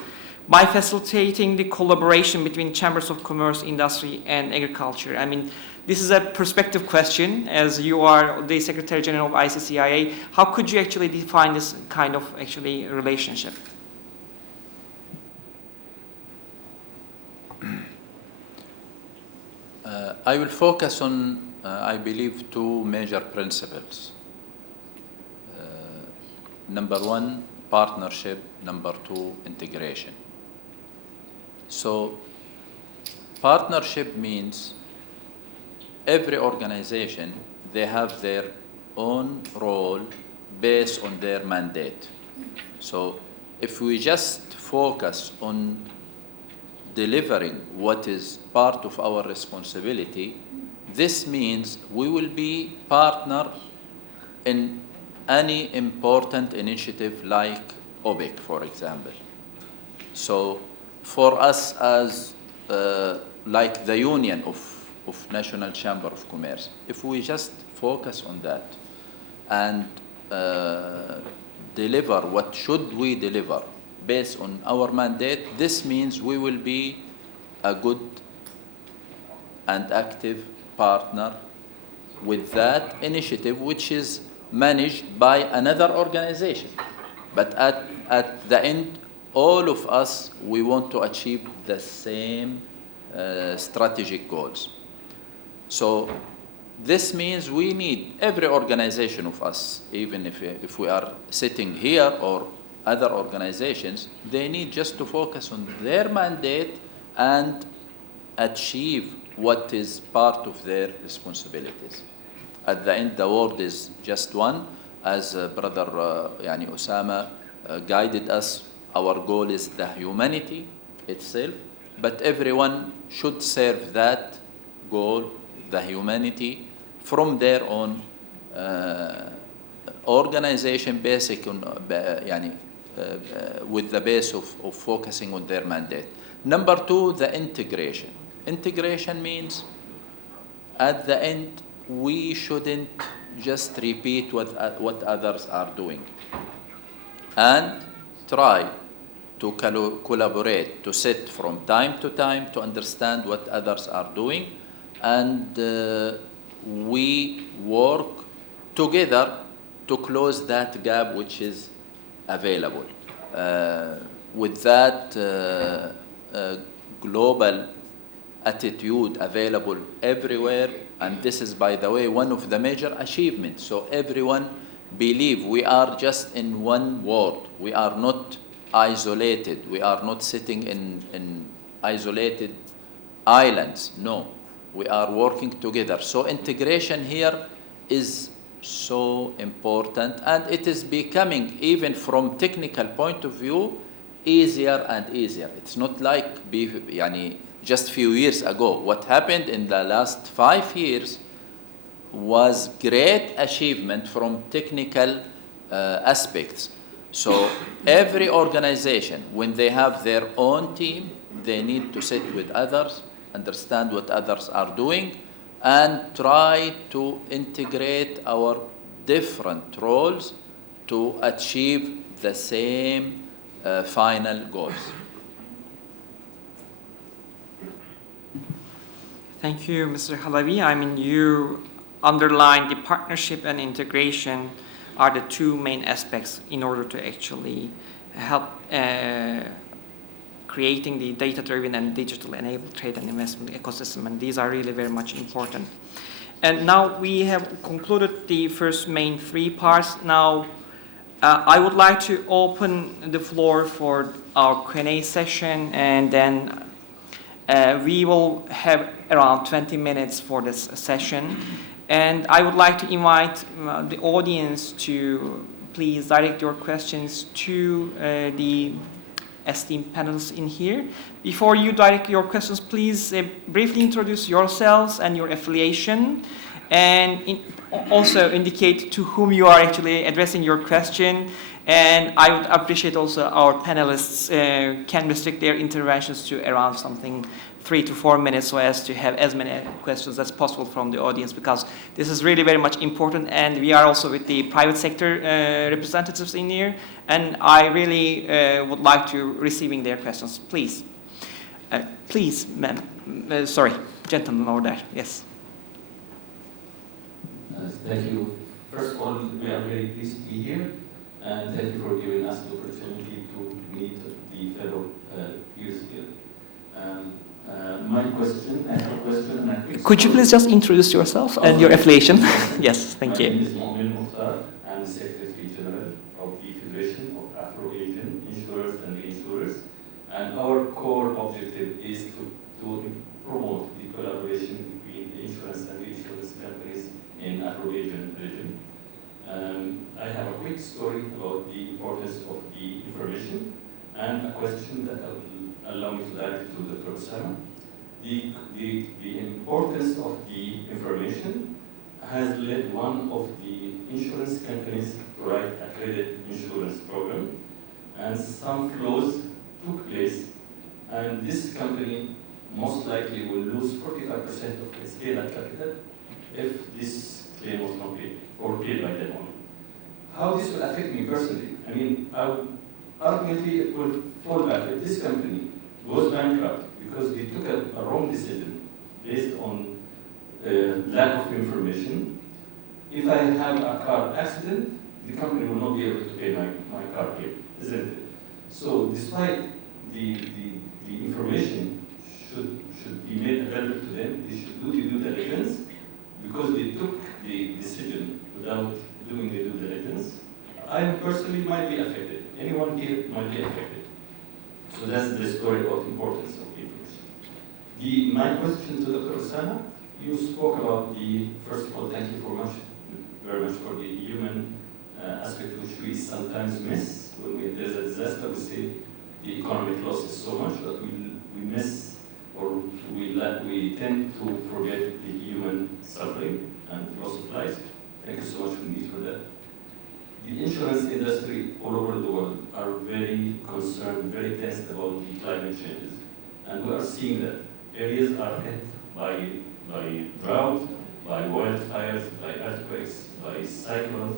by facilitating the collaboration between chambers of commerce, industry, and agriculture? I mean, this is a perspective question. As you are the Secretary General of ICCIA, how could you actually define this kind of actually relationship? I will focus on, I believe, two major principles. Number one, partnership. Number two, integration. So, partnership means every organization, they have their own role based on their mandate. So, if we just focus on delivering what is part of our responsibility, this means we will be partner in any important initiative like OBIC, for example. So for us as like the Union of National Chamber of Commerce, if we just focus on that and deliver what should we deliver based on our mandate, this means we will be a good and active partner with that initiative, which is managed by another organization. But at the end, all of us, we want to achieve the same strategic goals. So this means we need every organization of us, even if we are sitting here or other organizations, they need just to focus on their mandate and achieve what is part of their responsibilities. At the end, the world is just one. As Brother Osama guided us, our goal is the humanity itself, but everyone should serve that goal, the humanity, from their own organization, basic on, with the base of focusing on their mandate. Number two, the integration. Integration means, at the end, we shouldn't just repeat what others are doing and try to collaborate, to sit from time to time to understand what others are doing, and we work together to close that gap which is available. With that global attitude available everywhere, and this is, by the way, one of the major achievements. So everyone believe we are just in one world. We are not isolated. We are not sitting in isolated islands. No, we are working together. So integration here is so important, and it is becoming, even from technical point of view, easier and easier. It's not like just a few years ago. What happened in the last 5 years was great achievement from technical aspects. So every organization, when they have their own team, they need to sit with others, understand what others are doing, and try to integrate our different roles to achieve the same final goals. Thank you, Mr. Halabi. I mean, you underlined the partnership and integration are the two main aspects in order to actually help creating the data-driven and digital-enabled trade and investment ecosystem, and these are really very much important. And now we have concluded the first main three parts. Now, I would like to open the floor for our Q&A session, and then we will have around 20 minutes for this session. And I would like to invite the audience to please direct your questions to the esteemed panelists in here. Before you direct your questions, please briefly introduce yourselves and your affiliation, and also indicate to whom you are actually addressing your question. And I would appreciate also our panelists can restrict their interventions to around something 3 to 4 minutes, so as to have as many questions as possible from the audience, because this is really very much important, and we are also with the private sector representatives in here, and I really would like to receiving their questions. Please. Please, ma'am. Sorry, gentleman over there. Yes. Thank you. First of all, we are very pleased to be here, and thank you for giving us the opportunity to meet the fellow peers here. My question, I have a question and a quick Could you please just introduce yourself and your affiliation? Yes, thank you. My name is Mu'min Mukhtar. I'm the Secretary General of the Federation of Afro-Asian Insurers and Reinsurers, and our core objective is to promote the collaboration between the insurance and reinsurance companies in Afro-Asian region. I have a quick story about the importance of the information and a question that will allow me to direct to Dr. Osama. The importance of the information has led one of the insurance companies to write a credit insurance program, and some flaws took place, and this company most likely will lose 45% of its paid-up capital if this claim was not paid or paid by them only. How this will affect me personally? I mean, ultimately it will fall back if this company goes bankrupt because they took a wrong decision based on lack of information. If I have a car accident, the company will not be able to pay my car claim, isn't it? So despite the information should be made available to them, they should do the due diligence, because they took the decision without doing the due diligence. I personally might be affected. Anyone here might be affected. So that's the story about the importance of information. My question to Dr. Osama, you spoke about first of all, thank you very much for the human aspect, which we sometimes miss. When there's a disaster, we say the economic loss is so much, but we miss, or we tend to forget the human suffering and loss of lives. Thank you so much indeed for that. The insurance industry all over the world are very concerned, very tensed about the climate changes. And we are seeing that areas are hit by drought, by wildfires, by earthquakes, by cyclones,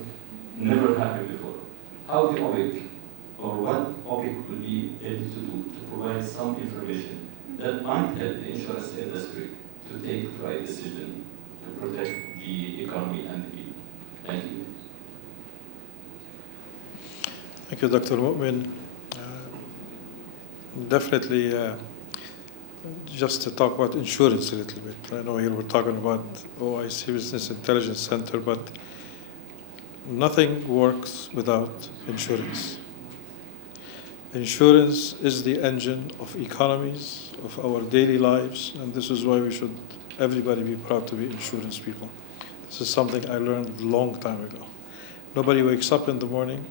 never happened before. How the OBIC, or what OBIC will be able to do to provide some information that might help the insurance industry to take the right decision to protect the economy and the people. Thank you. Thank you, Dr. Mu'min. Definitely, just to talk about insurance a little bit. I know here we're talking about OIC Business Intelligence Center, but nothing works without insurance. Insurance is the engine of economies, of our daily lives, and this is why we should, everybody, be proud to be insurance people. This is something I learned a long time ago. Nobody wakes up in the morning,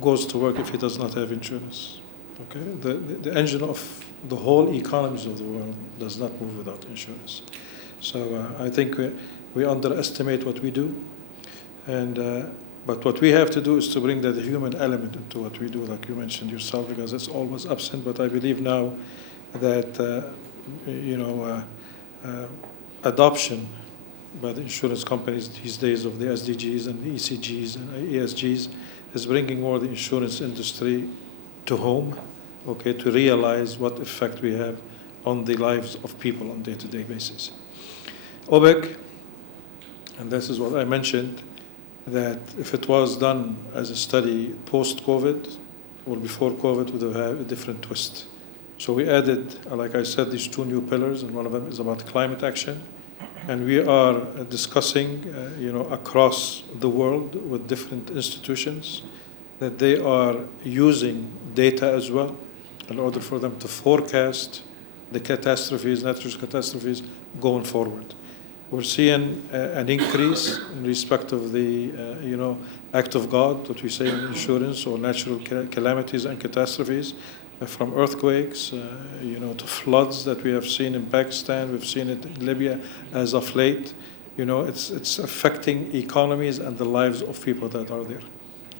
goes to work if he does not have insurance. Okay? The engine of the whole economies of the world does not move without insurance. So I think we underestimate what we do, and but what we have to do is to bring the human element into what we do, like you mentioned yourself, because it's always absent. But I believe now that adoption by the insurance companies these days of the SDGs and the ECGs and ESGs is bringing more the insurance industry to home, okay, to realize what effect we have on the lives of people on a day-to-day basis. OBIC, and this is what I mentioned, that if it was done as a study post-COVID or before COVID, would have had a different twist. So we added, like I said, these two new pillars, and one of them is about climate action. And we are discussing, across the world with different institutions that they are using data as well in order for them to forecast the catastrophes, natural catastrophes, going forward. We're seeing an increase in respect of the, act of God, what we say in insurance, or natural calamities and catastrophes, from earthquakes, to floods that we have seen in Pakistan. We've seen it in Libya as of late. It's affecting economies and the lives of people that are there.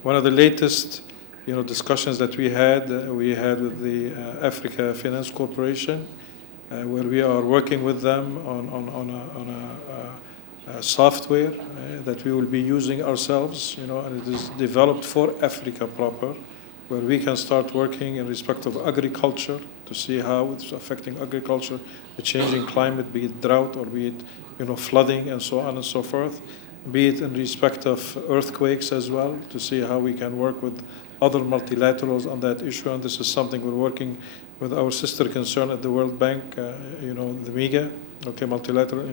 One of the latest, discussions that we had with the Africa Finance Corporation, where we are working with them on a software that we will be using ourselves, and it is developed for Africa proper, where we can start working in respect of agriculture to see how it's affecting agriculture, the changing climate, be it drought or be it, flooding and so on and so forth, be it in respect of earthquakes as well, to see how we can work with other multilaterals on that issue. And this is something we're working with our sister concern at the World Bank, the MIGA, Multilateral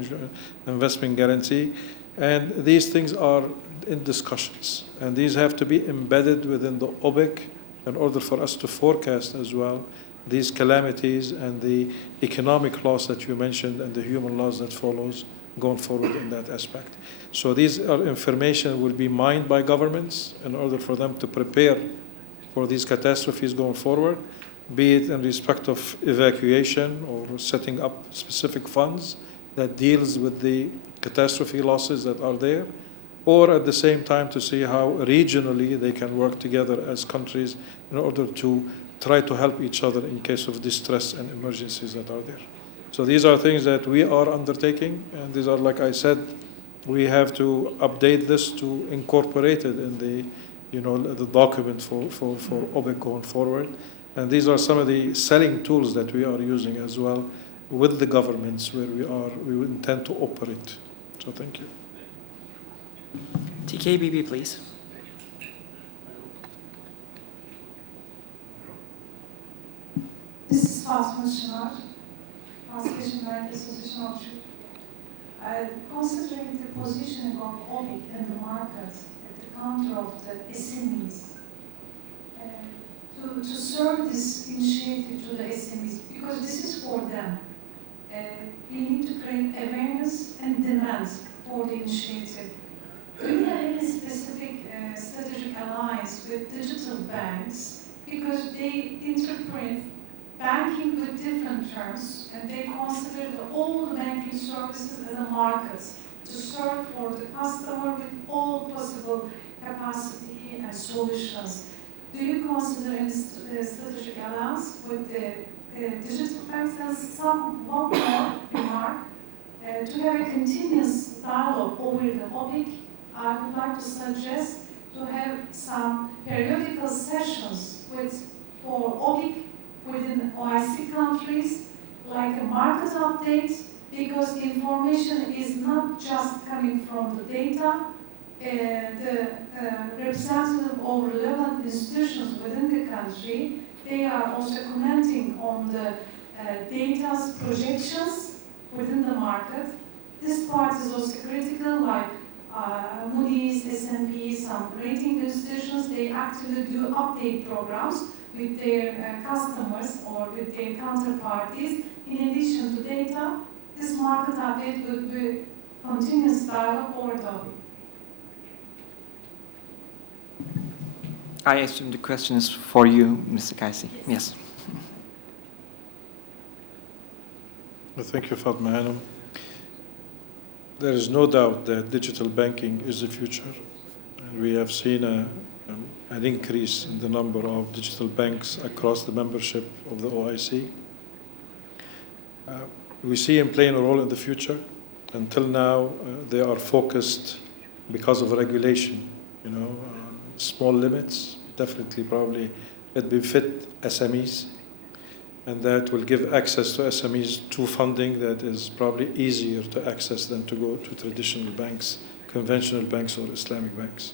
Investment Guarantee. And these things are in discussions, and these have to be embedded within the OBIC in order for us to forecast as well these calamities and the economic loss that you mentioned and the human loss that follows going forward in that aspect. So these are information will be mined by governments in order for them to prepare for these catastrophes going forward, be it in respect of evacuation or setting up specific funds that deals with the catastrophe losses that are there, or at the same time to see how regionally they can work together as countries in order to try to help each other in case of distress and emergencies that are there. So these are things that we are undertaking, and these are, like I said, we have to update this to incorporate it in the, the document for OBIC going forward. And these are some of the selling tools that we are using as well with the governments where we intend to operate. So thank you. TKBB, please. This is Fatma Shinar, Translation Bank Association of considering the positioning of OBIC in the market at the counter of the SMEs, to serve this initiative to the SMEs, because this is for them. We need to create awareness and demand for the initiative. Do you have any specific strategic alliance with digital banks? Because they interpret banking with different terms, and they consider all the banking services as a market to serve for the customer with all possible capacity and solutions. Do you consider any strategic alliance with the digital banks? And one more remark, to have a continuous dialogue over the OBIC, I would like to suggest to have some periodical sessions for OBIC within OIC countries, like a market update, because the information is not just coming from the data. The representative of relevant institutions within the country, they are also commenting on the data's projections within the market. This part is also critical, like Moody's, S&P, some rating institutions, they actually do update programs with their customers or with their counterparties. In addition to data, this market update would be continuous dialogue over topic. I assume the question is for you, Mr. Kaisi. Yes. Well, thank you, Fatma Hanum. There is no doubt that digital banking is the future. And we have seen an increase in the number of digital banks across the membership of the OIC. We see them playing a role in the future. Until now, they are focused because of regulation, small limits, definitely probably it befit SMEs. and that will give access to SMEs to funding that is probably easier to access than to go to traditional banks, conventional banks or Islamic banks.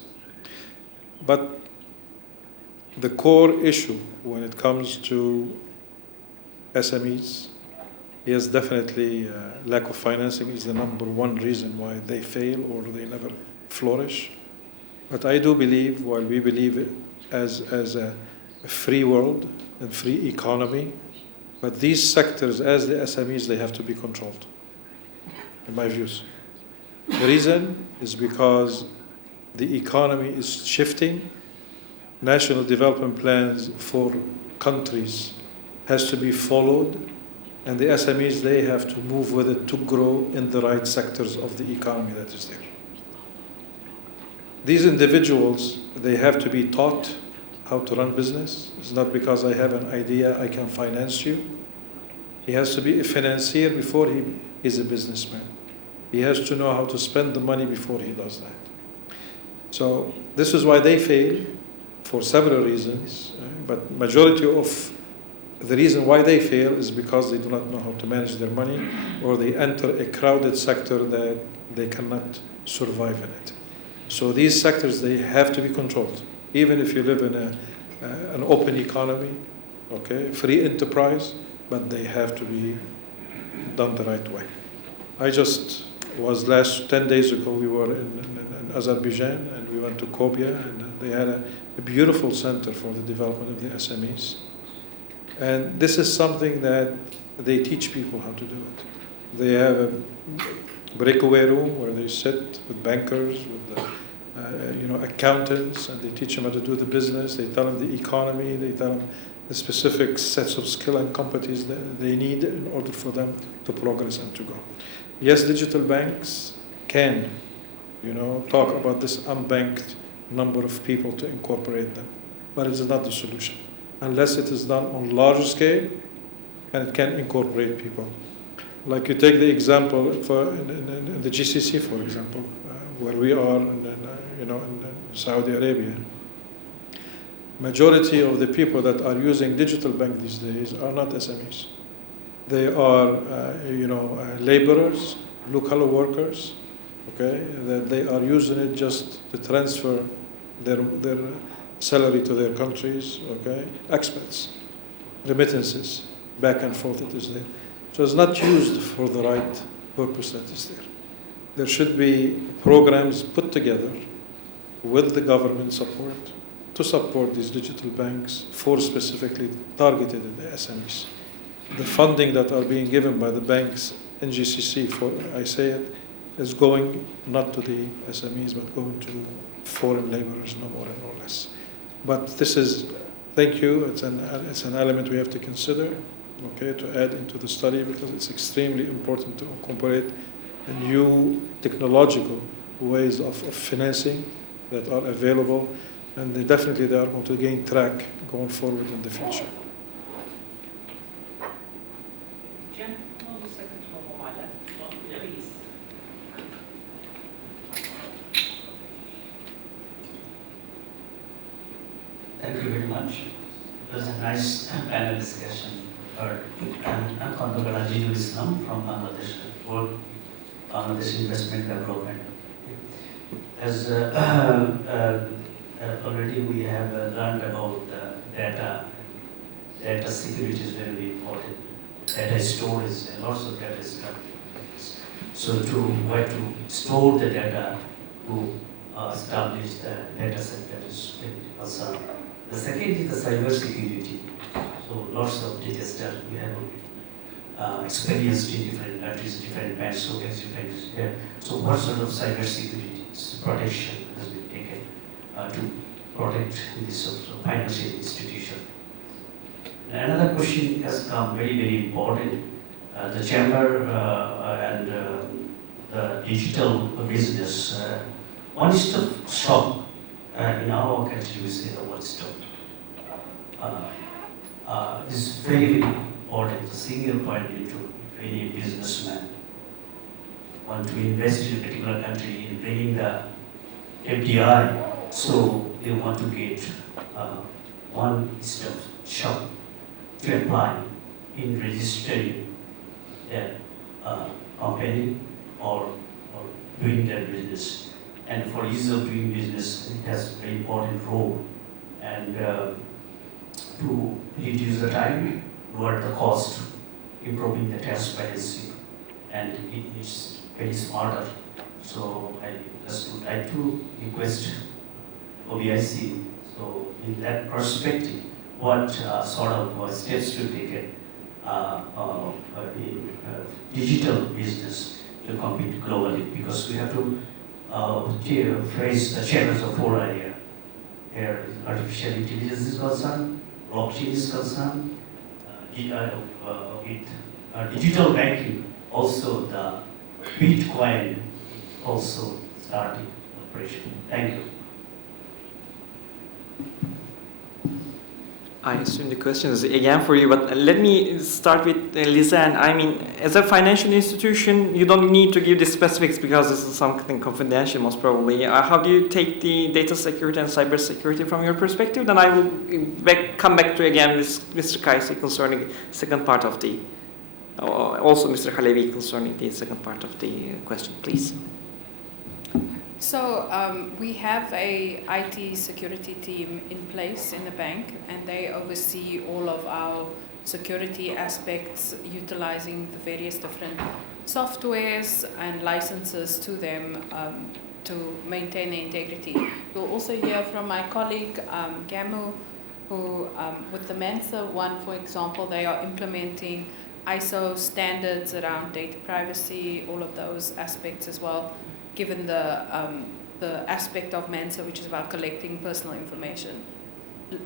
But the core issue when it comes to SMEs, yes, definitely lack of financing is the number one reason why they fail or they never flourish. But I do believe, while we believe as a free world and free economy, but these sectors, as the SMEs, they have to be controlled, in my views. The reason is because the economy is shifting. National development plans for countries has to be followed, and the SMEs, they have to move with it to grow in the right sectors of the economy that is there. These individuals, they have to be taught how to run business. It's not because I have an idea I can finance you. He has to be a financier before he is a businessman. He has to know how to spend the money before he does that. So this is why they fail for several reasons, but majority of the reason why they fail is because they do not know how to manage their money, or they enter a crowded sector that they cannot survive in it. So these sectors, they have to be controlled. Even if you live in an open economy, okay, free enterprise, but they have to be done the right way. I just was 10 days ago, we were in Azerbaijan, and we went to Konya, and they had a beautiful center for the development of the SMEs. And this is something that they teach people how to do it. They have a breakaway room where they sit with bankers, with accountants, and they teach them how to do the business. They tell them the economy. They tell them the specific sets of skill and competencies that they need in order for them to progress and to go. Yes, digital banks can, talk about this unbanked number of people to incorporate them, but it is not the solution unless it is done on large scale and it can incorporate people. Like you take the example in the GCC, for example, where we are in Saudi Arabia. Majority of the people that are using digital bank these days are not SMEs. They are, laborers, blue-collar workers, okay, that they are using it just to transfer their salary to their countries, okay, expats, remittances, back and forth it is there. So it's not used for the right purpose that is there. There should be programs put together with the government support to support these digital banks for specifically targeted at the SMEs. The funding that are being given by the banks in GCC, I say it, is going not to the SMEs, but going to foreign laborers, no more and no less. But this is, thank you, it's an element we have to consider, okay, to add into the study, because it's extremely important to incorporate new technological ways of financing that are available, and they are going to gain track going forward in the future. Thank you very much. It was a nice panel discussion. I'm Honorable Ajizul Islam from Bangladesh, World Bangladesh Investment Development. As already we have learned about data security is very important. Data storage, lots of data is coming. So where to store the data to establish the data set that is very concerned. The second is the cyber security. So lots of disaster we have experienced in different countries, different banks, so different. Yeah. So what sort of cyber security protection has been taken to protect this financial institution? Another question has come very, very important. The chamber and the digital business, one-stop shop. In our country, we say the one-stop. This is very, very important. The single point into any businessman want to invest in a particular country in bringing the FDI, so they want to get one-stop shop to apply in registering their company or doing their business. And for ease of doing business, it has a very important role. And to reduce the time, lower the cost, improving the transparency, and it is very smarter. So I just would like to request OBIC, so in that perspective, what sort of steps to take in digital business to compete globally? Because we have to face the challenge of whole area. There is artificial intelligence is concerned, blockchain is concerned, with digital banking, also the Bitcoin also starting operation. Thank you. I assume the question is again for you, but let me start with Lizanne. I mean, as a financial institution, you don't need to give the specifics because this is something confidential, most probably. How do you take the data security and cyber security from your perspective? Then I will come back to again Mr. Kaisi concerning the second part of the, also Mr. Halevi concerning the second part of the question, please. So we have a IT security team in place in the bank, and they oversee all of our security aspects, utilizing the various different softwares and licenses to them to maintain the integrity. You'll also hear from my colleague Gamu, who with the Mensa one, for example, they are implementing ISO standards around data privacy, all of those aspects as well, given the aspect of Mensa, which is about collecting personal information,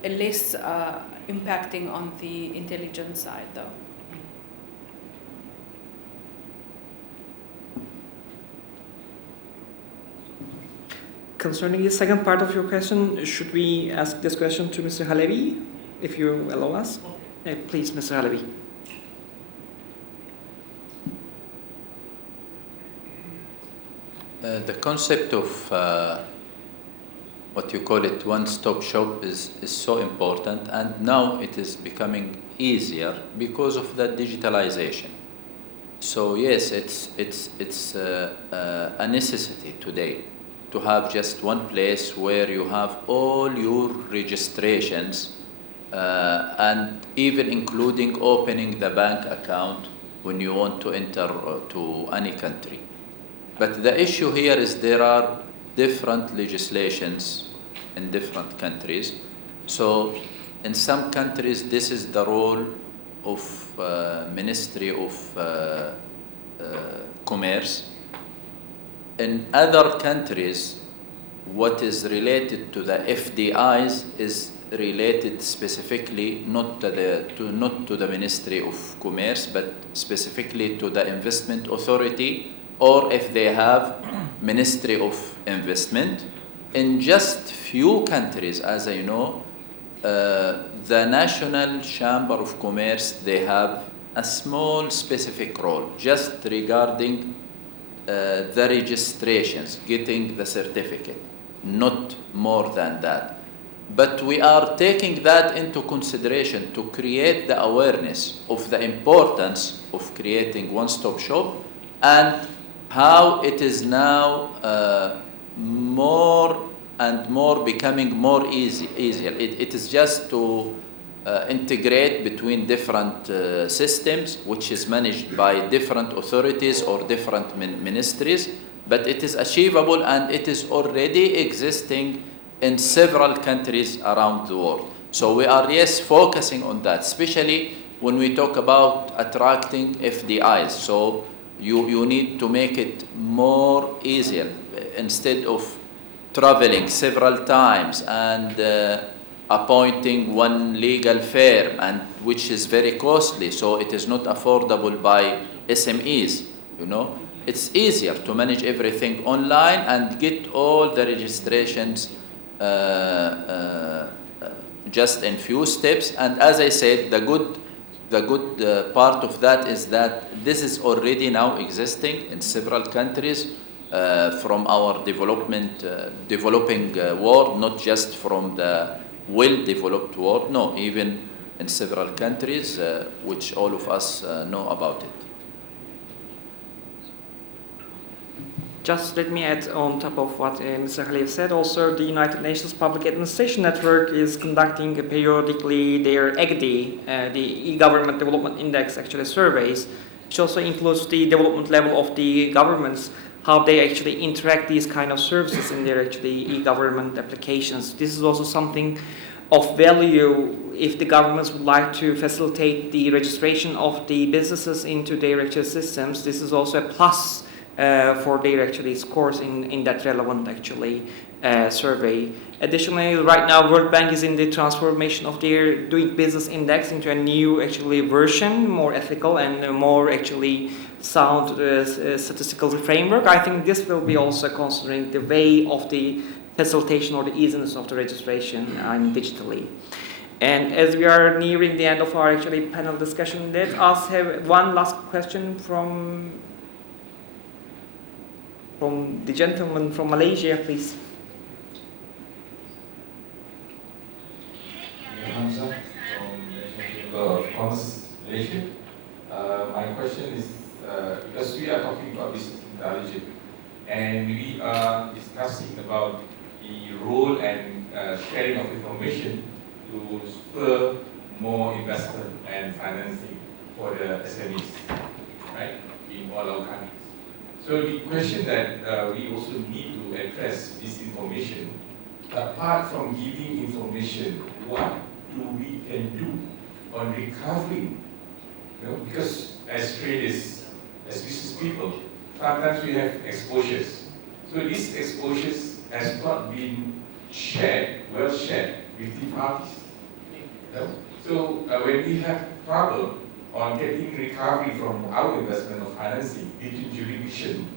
less impacting on the intelligence side, though. Concerning the second part of your question, should we ask this question to Mr. Halevi, if you allow us? Please, Mr. Halevi. The concept of what you call it one-stop shop is so important, and now it is becoming easier because of the digitalization. So yes, it's a necessity today to have just one place where you have all your registrations and even including opening the bank account when you want to enter to any country. But the issue here is there are different legislations in different countries. So in some countries, this is the role of Ministry of Commerce. In other countries, what is related to the FDIs is related specifically not to the Ministry of Commerce, but specifically to the Investment Authority, or if they have Ministry of Investment. In just few countries, as I know, the National Chamber of Commerce, they have a small specific role just regarding the registrations, getting the certificate, not more than that. But we are taking that into consideration to create the awareness of the importance of creating one-stop shop and how it is now more and more becoming more easier. It is just to integrate between different systems, which is managed by different authorities or different ministries, but it is achievable and it is already existing in several countries around the world. So we are, yes, focusing on that, especially when we talk about attracting FDIs. So you need to make it more easier instead of traveling several times and appointing one legal firm, and which is very costly, so it is not affordable by SMEs. You know, it's easier to manage everything online and get all the registrations just in few steps. And as I said, the good part of that is that this is already now existing in several countries from our developing world, not just from the well-developed world. No, even in several countries, which all of us know about it. Just let me add on top of what Mr. Khalif said, also the United Nations Public Administration Network is conducting periodically their EGDI, the E-Government Development Index actually surveys, which also includes the development level of the governments, how they actually interact these kind of services in their actually e-government applications. This is also something of value if the governments would like to facilitate the registration of the businesses into their actual systems. This is also a plus for their actually scores in that relevant actually survey. Additionally, right now World Bank is in the transformation of their Doing Business Index into a new actually version, more ethical and more actually sound statistical framework. I think this will be also considering the way of the facilitation or the easiness of the registration digitally. And as we are nearing the end of our actually panel discussion, let us have one last question from the gentleman from Malaysia, please. Hamza from National Chamber of Commerce, Malaysia. My question is, because we are talking about business intelligence, and we are discussing about the role and sharing of information to spur more investment and financing for the SMEs, right, in all our countries. So the question that we also need to address is information. Apart from giving information, what do we can do on recovering? You know, because as traders, as business people, sometimes we have exposures. So these exposures has not been shared, well shared with the parties. You know? So when we have trouble on getting recovery from our investment or financing between jurisdiction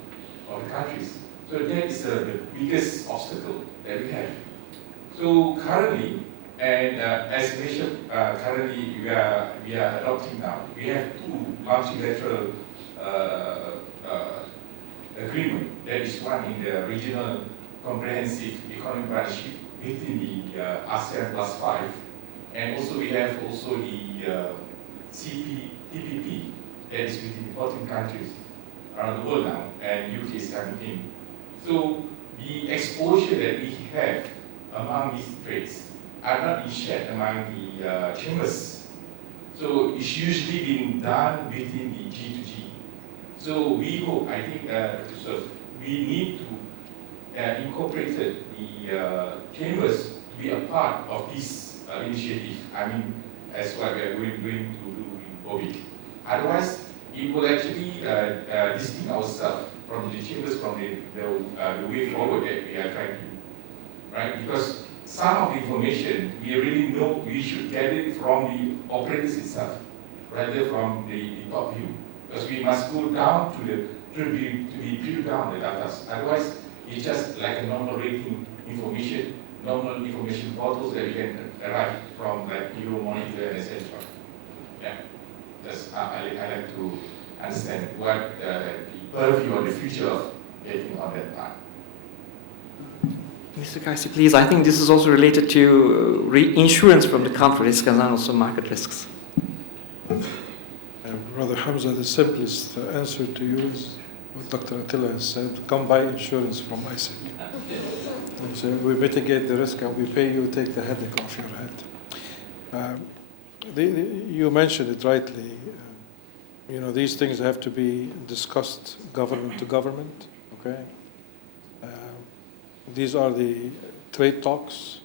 of the countries. So that is the biggest obstacle that we have. So currently, and as mentioned, currently we are adopting now, we have two multilateral agreement. That is one in the regional comprehensive economic partnership between the ASEAN +5, and also we have also the TPP, that is within 14 countries around the world now, and UK is coming in. So the exposure that we have among these trades are not being shared among the chambers. So it's usually being done between the G2G. So we hope, I think, so we need to incorporate the chambers to be a part of this initiative. I mean, as what we are going to do in OBIC. Otherwise, it will actually distinct ourselves from the chambers from the way forward that we are trying to do, right? Because some of the information we really know we should get it from the operators itself, rather from the top view. Because we must go down to be peeled down the data. Otherwise, it's just like a normal rating information, normal information portals that we can arrive from, like Euromonitor and etc. Yeah, I like to understand what the purview or the future of getting on that part. Mr. Kaisi, please. I think this is also related to insurance from the country risks and also market risks. Brother Hamza, the simplest answer to you is what Dr. Attila has said: come buy insurance from ISIC. So we mitigate the risk and we pay you, take the headache off your head. You mentioned it rightly. You know, these things have to be discussed government to government. Okay. These are the trade talks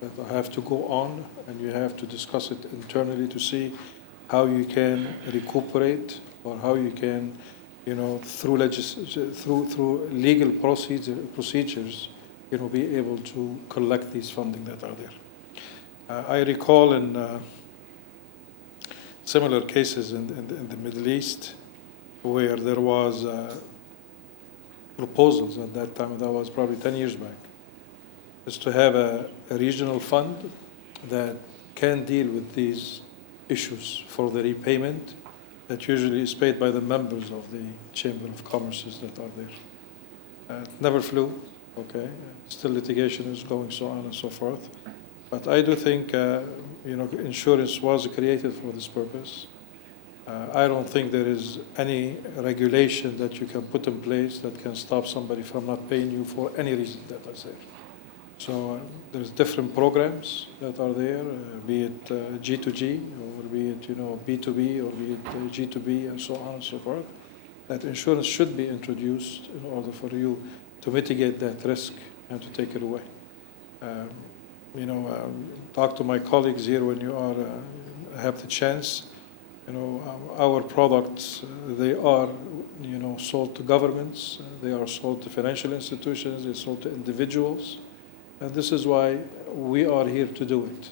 that have to go on, and you have to discuss it internally to see how you can recuperate, or how you can, you know, through legal procedures, you know, be able to collect these funding that are there. I recall in similar cases in the Middle East, where there was proposals at that time, that was probably 10 years back, is to have a regional fund that can deal with these issues for the repayment that usually is paid by the members of the Chamber of Commerces that are there. It never flew, okay? Still litigation is going so on and so forth. But I do think insurance was created for this purpose. I don't think there is any regulation that you can put in place that can stop somebody from not paying you for any reason that I say. So there's different programs that are there, be it G2G, or be it B2B, or be it G2B, and so on and so forth. That insurance should be introduced in order for you to mitigate that risk and to take it away. Talk to my colleagues here when you have the chance. Our products, they are, sold to governments, they are sold to financial institutions, they're sold to individuals. And this is why we are here to do it.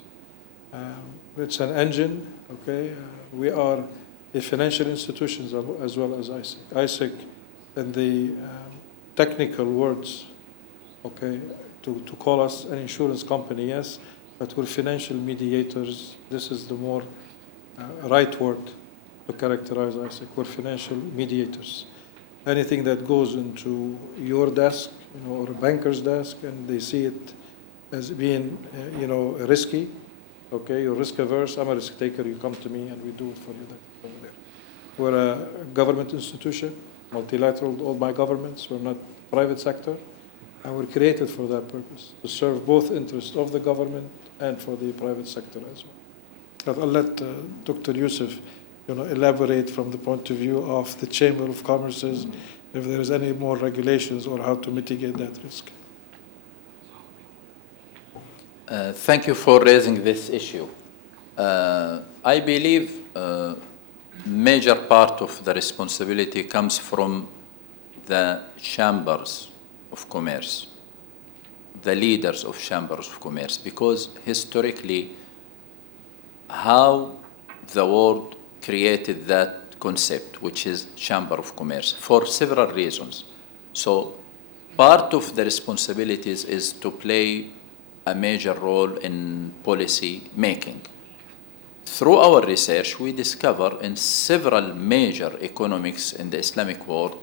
It's an engine, okay? We are a financial institutions as well as ISIC. ISIC, in the technical words, okay, to call us an insurance company, yes, but we're financial mediators. This is the more right word to characterize ISIC. We're financial mediators. Anything that goes into your desk, or a banker's desk, and they see it as being, risky, okay, you're risk averse, I'm a risk taker, you come to me and we do it for you over there. We're a government institution, multilateral, all by governments, we're not private sector, and we're created for that purpose, to serve both interests of the government and for the private sector as well. But I'll let Dr. Yusuf, elaborate from the point of view of the Chamber of Commerce's, if there is any more regulations or how to mitigate that risk. Thank you for raising this issue. I believe major part of the responsibility comes from the chambers of commerce, the leaders of chambers of commerce, because historically, how the world created that concept, which is chamber of commerce, for several reasons. So part of the responsibilities is to play a major role in policy making. Through our research, we discover in several major economics in the Islamic world,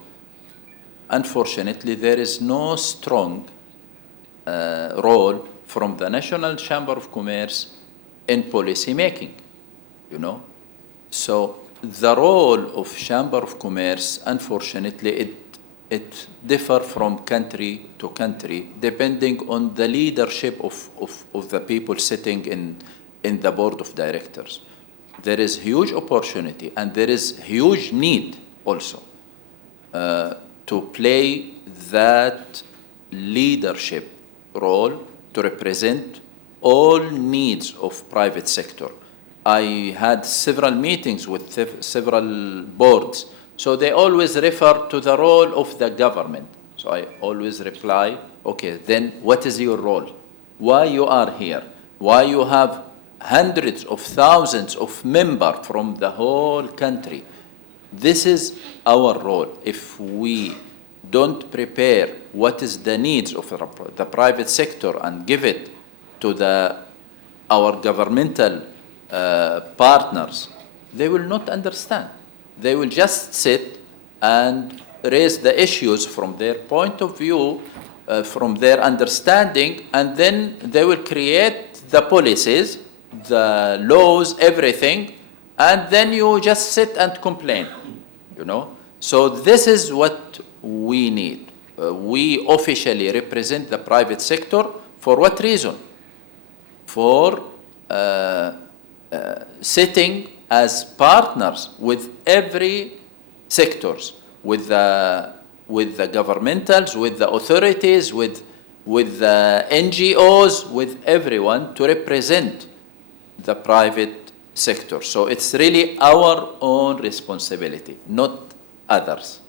unfortunately, there is no strong role from the National Chamber of Commerce in policy making, So the role of Chamber of Commerce, unfortunately, it differs from country to country, depending on the leadership of the people sitting in the board of directors. There is huge opportunity and there is huge need also to play that leadership role to represent all needs of private sector. I had several meetings with several boards, so they always refer to the role of the government. So I always reply, okay, then what is your role? Why you are here? Why you have hundreds of thousands of members from the whole country? This is our role. If we don't prepare what is the needs of the private sector and give it to our governmental partners, they will not understand. They will just sit and raise the issues from their point of view, from their understanding, and then they will create the policies, the laws, everything, and then you just sit and complain, So this is what we need. We officially represent the private sector. For what reason? For sitting as partners with every sectors, with the governmentals, with the authorities, with the NGOs, with everyone to represent the private sector. So it's really our own responsibility, not others.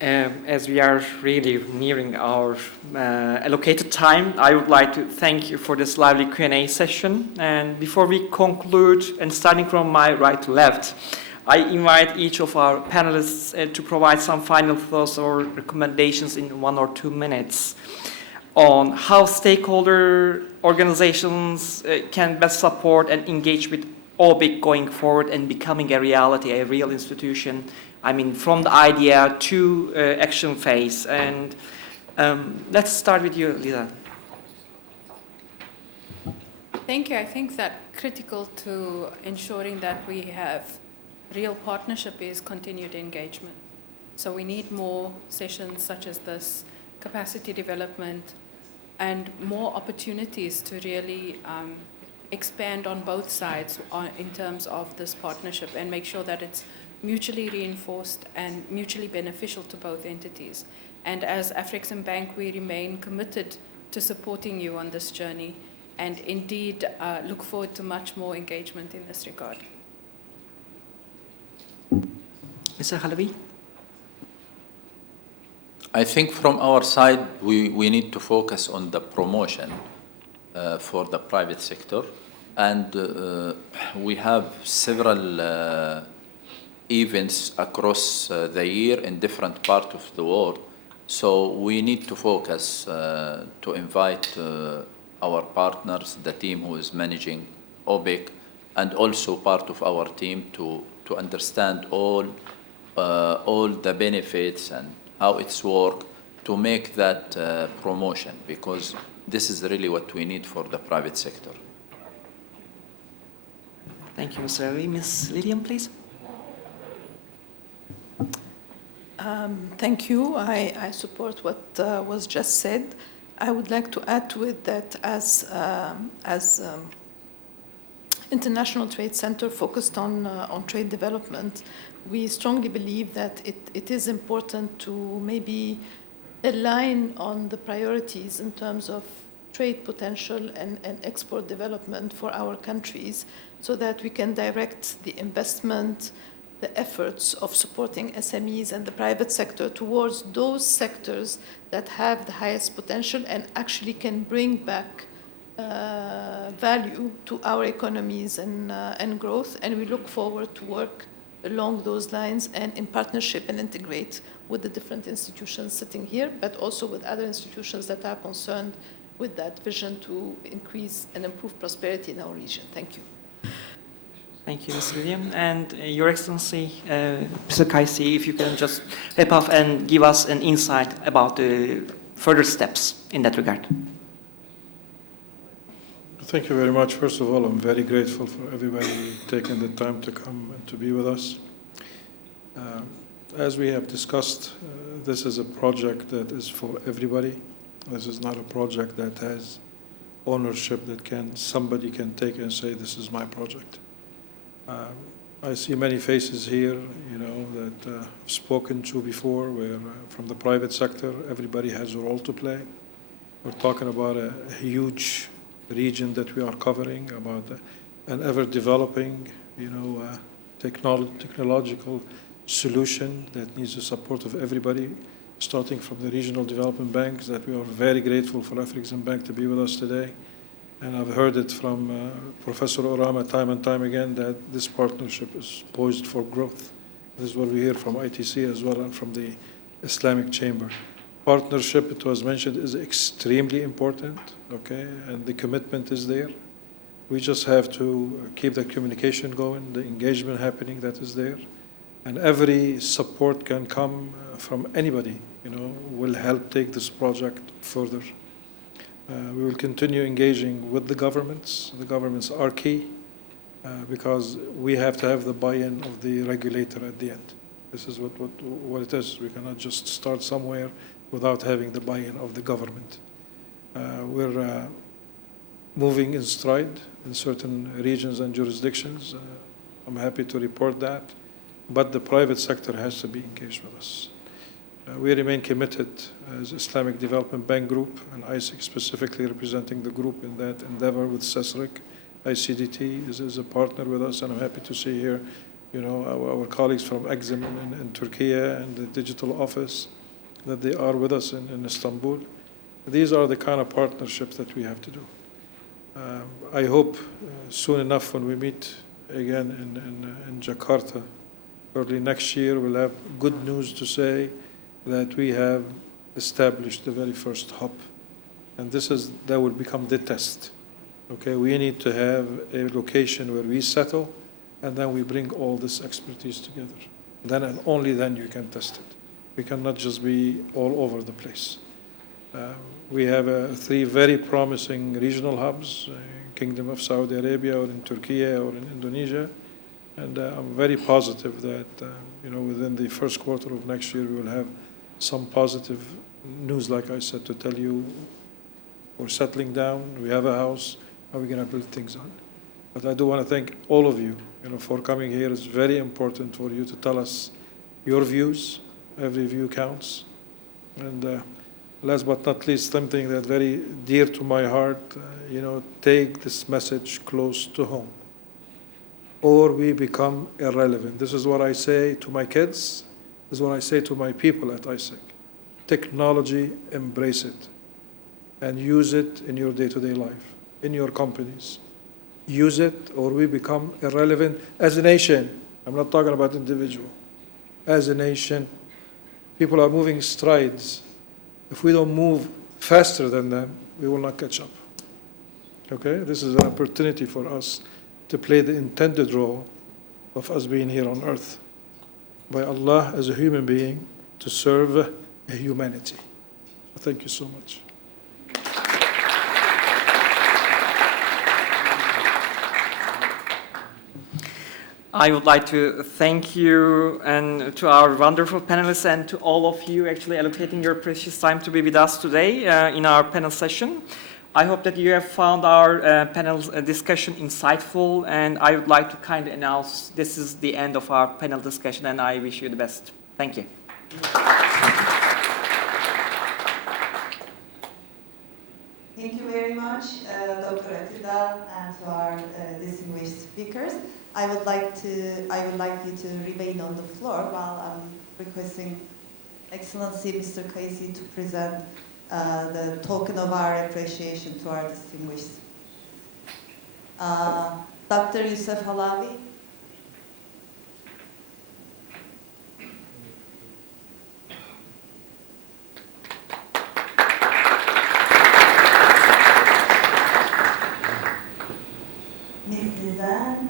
As we are really nearing our allocated time, I would like to thank you for this lively Q&A session. And before we conclude, and starting from my right to left, I invite each of our panelists to provide some final thoughts or recommendations in 1 or 2 minutes on how stakeholder organizations can best support and engage with OBIC going forward and becoming a reality, a real institution. I mean, from the idea to action phase. And let's start with you, Lisa. Thank you. I think that critical to ensuring that we have real partnership is continued engagement. So we need more sessions such as this, capacity development, and more opportunities to really expand on both sides in terms of this partnership and make sure that it's mutually reinforced and mutually beneficial to both entities. And as Afrexim Bank, we remain committed to supporting you on this journey and indeed look forward to much more engagement in this regard. Mr. Halabi? I think from our side, we need to focus on the promotion for the private sector. And we have several events across the year in different parts of the world. So we need to focus to invite our partners, the team who is managing OBIC, and also part of our team to understand all the benefits and how it's work to make that promotion, because this is really what we need for the private sector. Thank you, Mr. Ali. Ms. Lilian, please. Thank you. I support what was just said. I would like to add to it that as International Trade Center focused on trade development, we strongly believe that it is important to maybe align on the priorities in terms of trade potential and export development for our countries so that we can direct the investment, the efforts of supporting SMEs and the private sector towards those sectors that have the highest potential and actually can bring back value to our economies and growth. And we look forward to work along those lines and in partnership and integrate with the different institutions sitting here, but also with other institutions that are concerned with that vision to increase and improve prosperity in our region. Thank you. Thank you, Ms. Lilian. And Your Excellency, Mr. Kaisi, if you can just wrap up and give us an insight about the further steps in that regard. Thank you very much. First of all, I'm very grateful for everybody taking the time to come and to be with us. As we have discussed, this is a project that is for everybody. This is not a project that has ownership that somebody can take and say, this is my project. I see many faces here, that I've spoken to before, where from the private sector, everybody has a role to play. We're talking about a huge region that we are covering, about an ever-developing, technological solution that needs the support of everybody, starting from the regional development banks, that we are very grateful for Afrexim Bank to be with us today. And I've heard it from Professor Orama time and time again that this partnership is poised for growth. This is what we hear from ITC as well and from the Islamic Chamber. Partnership, it was mentioned, is extremely important, okay, and the commitment is there. We just have to keep the communication going, the engagement happening that is there, and every support can come from anybody, will help take this project further. We will continue engaging with the governments. The governments are key because we have to have the buy-in of the regulator at the end. This is what it is. We cannot just start somewhere without having the buy-in of the government. We're moving in stride in certain regions and jurisdictions. I'm happy to report that. But the private sector has to be engaged with us. We remain committed as Islamic Development Bank Group and ISIC specifically representing the group in that endeavor with CESRIC. ICDT is a partner with us, and I'm happy to see here, our colleagues from Exim in Turkey and the digital office, that they are with us in Istanbul. These are the kind of partnerships that we have to do. I hope soon enough when we meet again in Jakarta, early next year, we'll have good news to say that we have established the very first hub. And that will become the test. Okay, we need to have a location where we settle, and then we bring all this expertise together. Then and only then you can test it. We cannot just be all over the place. We have 3 very promising regional hubs, Kingdom of Saudi Arabia or in Turkey or in Indonesia. And I'm very positive that within the first quarter of next year we will have some positive news, like I said, to tell you we're settling down, we have a house, how we're going to build things on. But I do want to thank all of you, for coming here. It's very important for you to tell us your views. Every view counts. And last but not least, something that's very dear to my heart, take this message close to home, or we become irrelevant. This is what I say to my kids. This is what I say to my people at ISEC. Technology, embrace it, and use it in your day-to-day life, in your companies. Use it, or we become irrelevant as a nation. I'm not talking about individual. As a nation, people are moving strides. If we don't move faster than them, we will not catch up. Okay? This is an opportunity for us to play the intended role of us being here on earth by Allah as a human being to serve humanity. Thank you so much. I would like to thank you and to our wonderful panelists and to all of you actually allocating your precious time to be with us today in our panel session. I hope that you have found our panel discussion insightful, and I would like to kindly announce this is the end of our panel discussion, and I wish you the best. Thank you. Thank you very much, Dr. Atida, and to our distinguished speakers. I would like you to remain on the floor while I'm requesting Excellency Mr. Kaisi to present the token of our appreciation to our distinguished. Dr. Yusuf Halavi. Ms. Lizanne.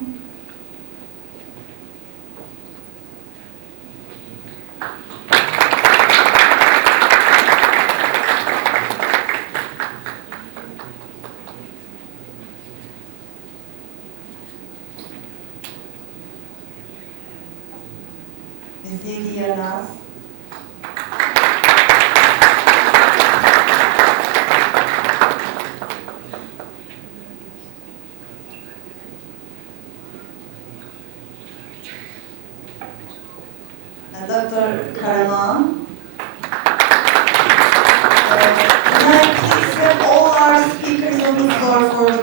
Ms. Lidia Naz. And Dr. Karaman. Can I please have all our speakers on the floor for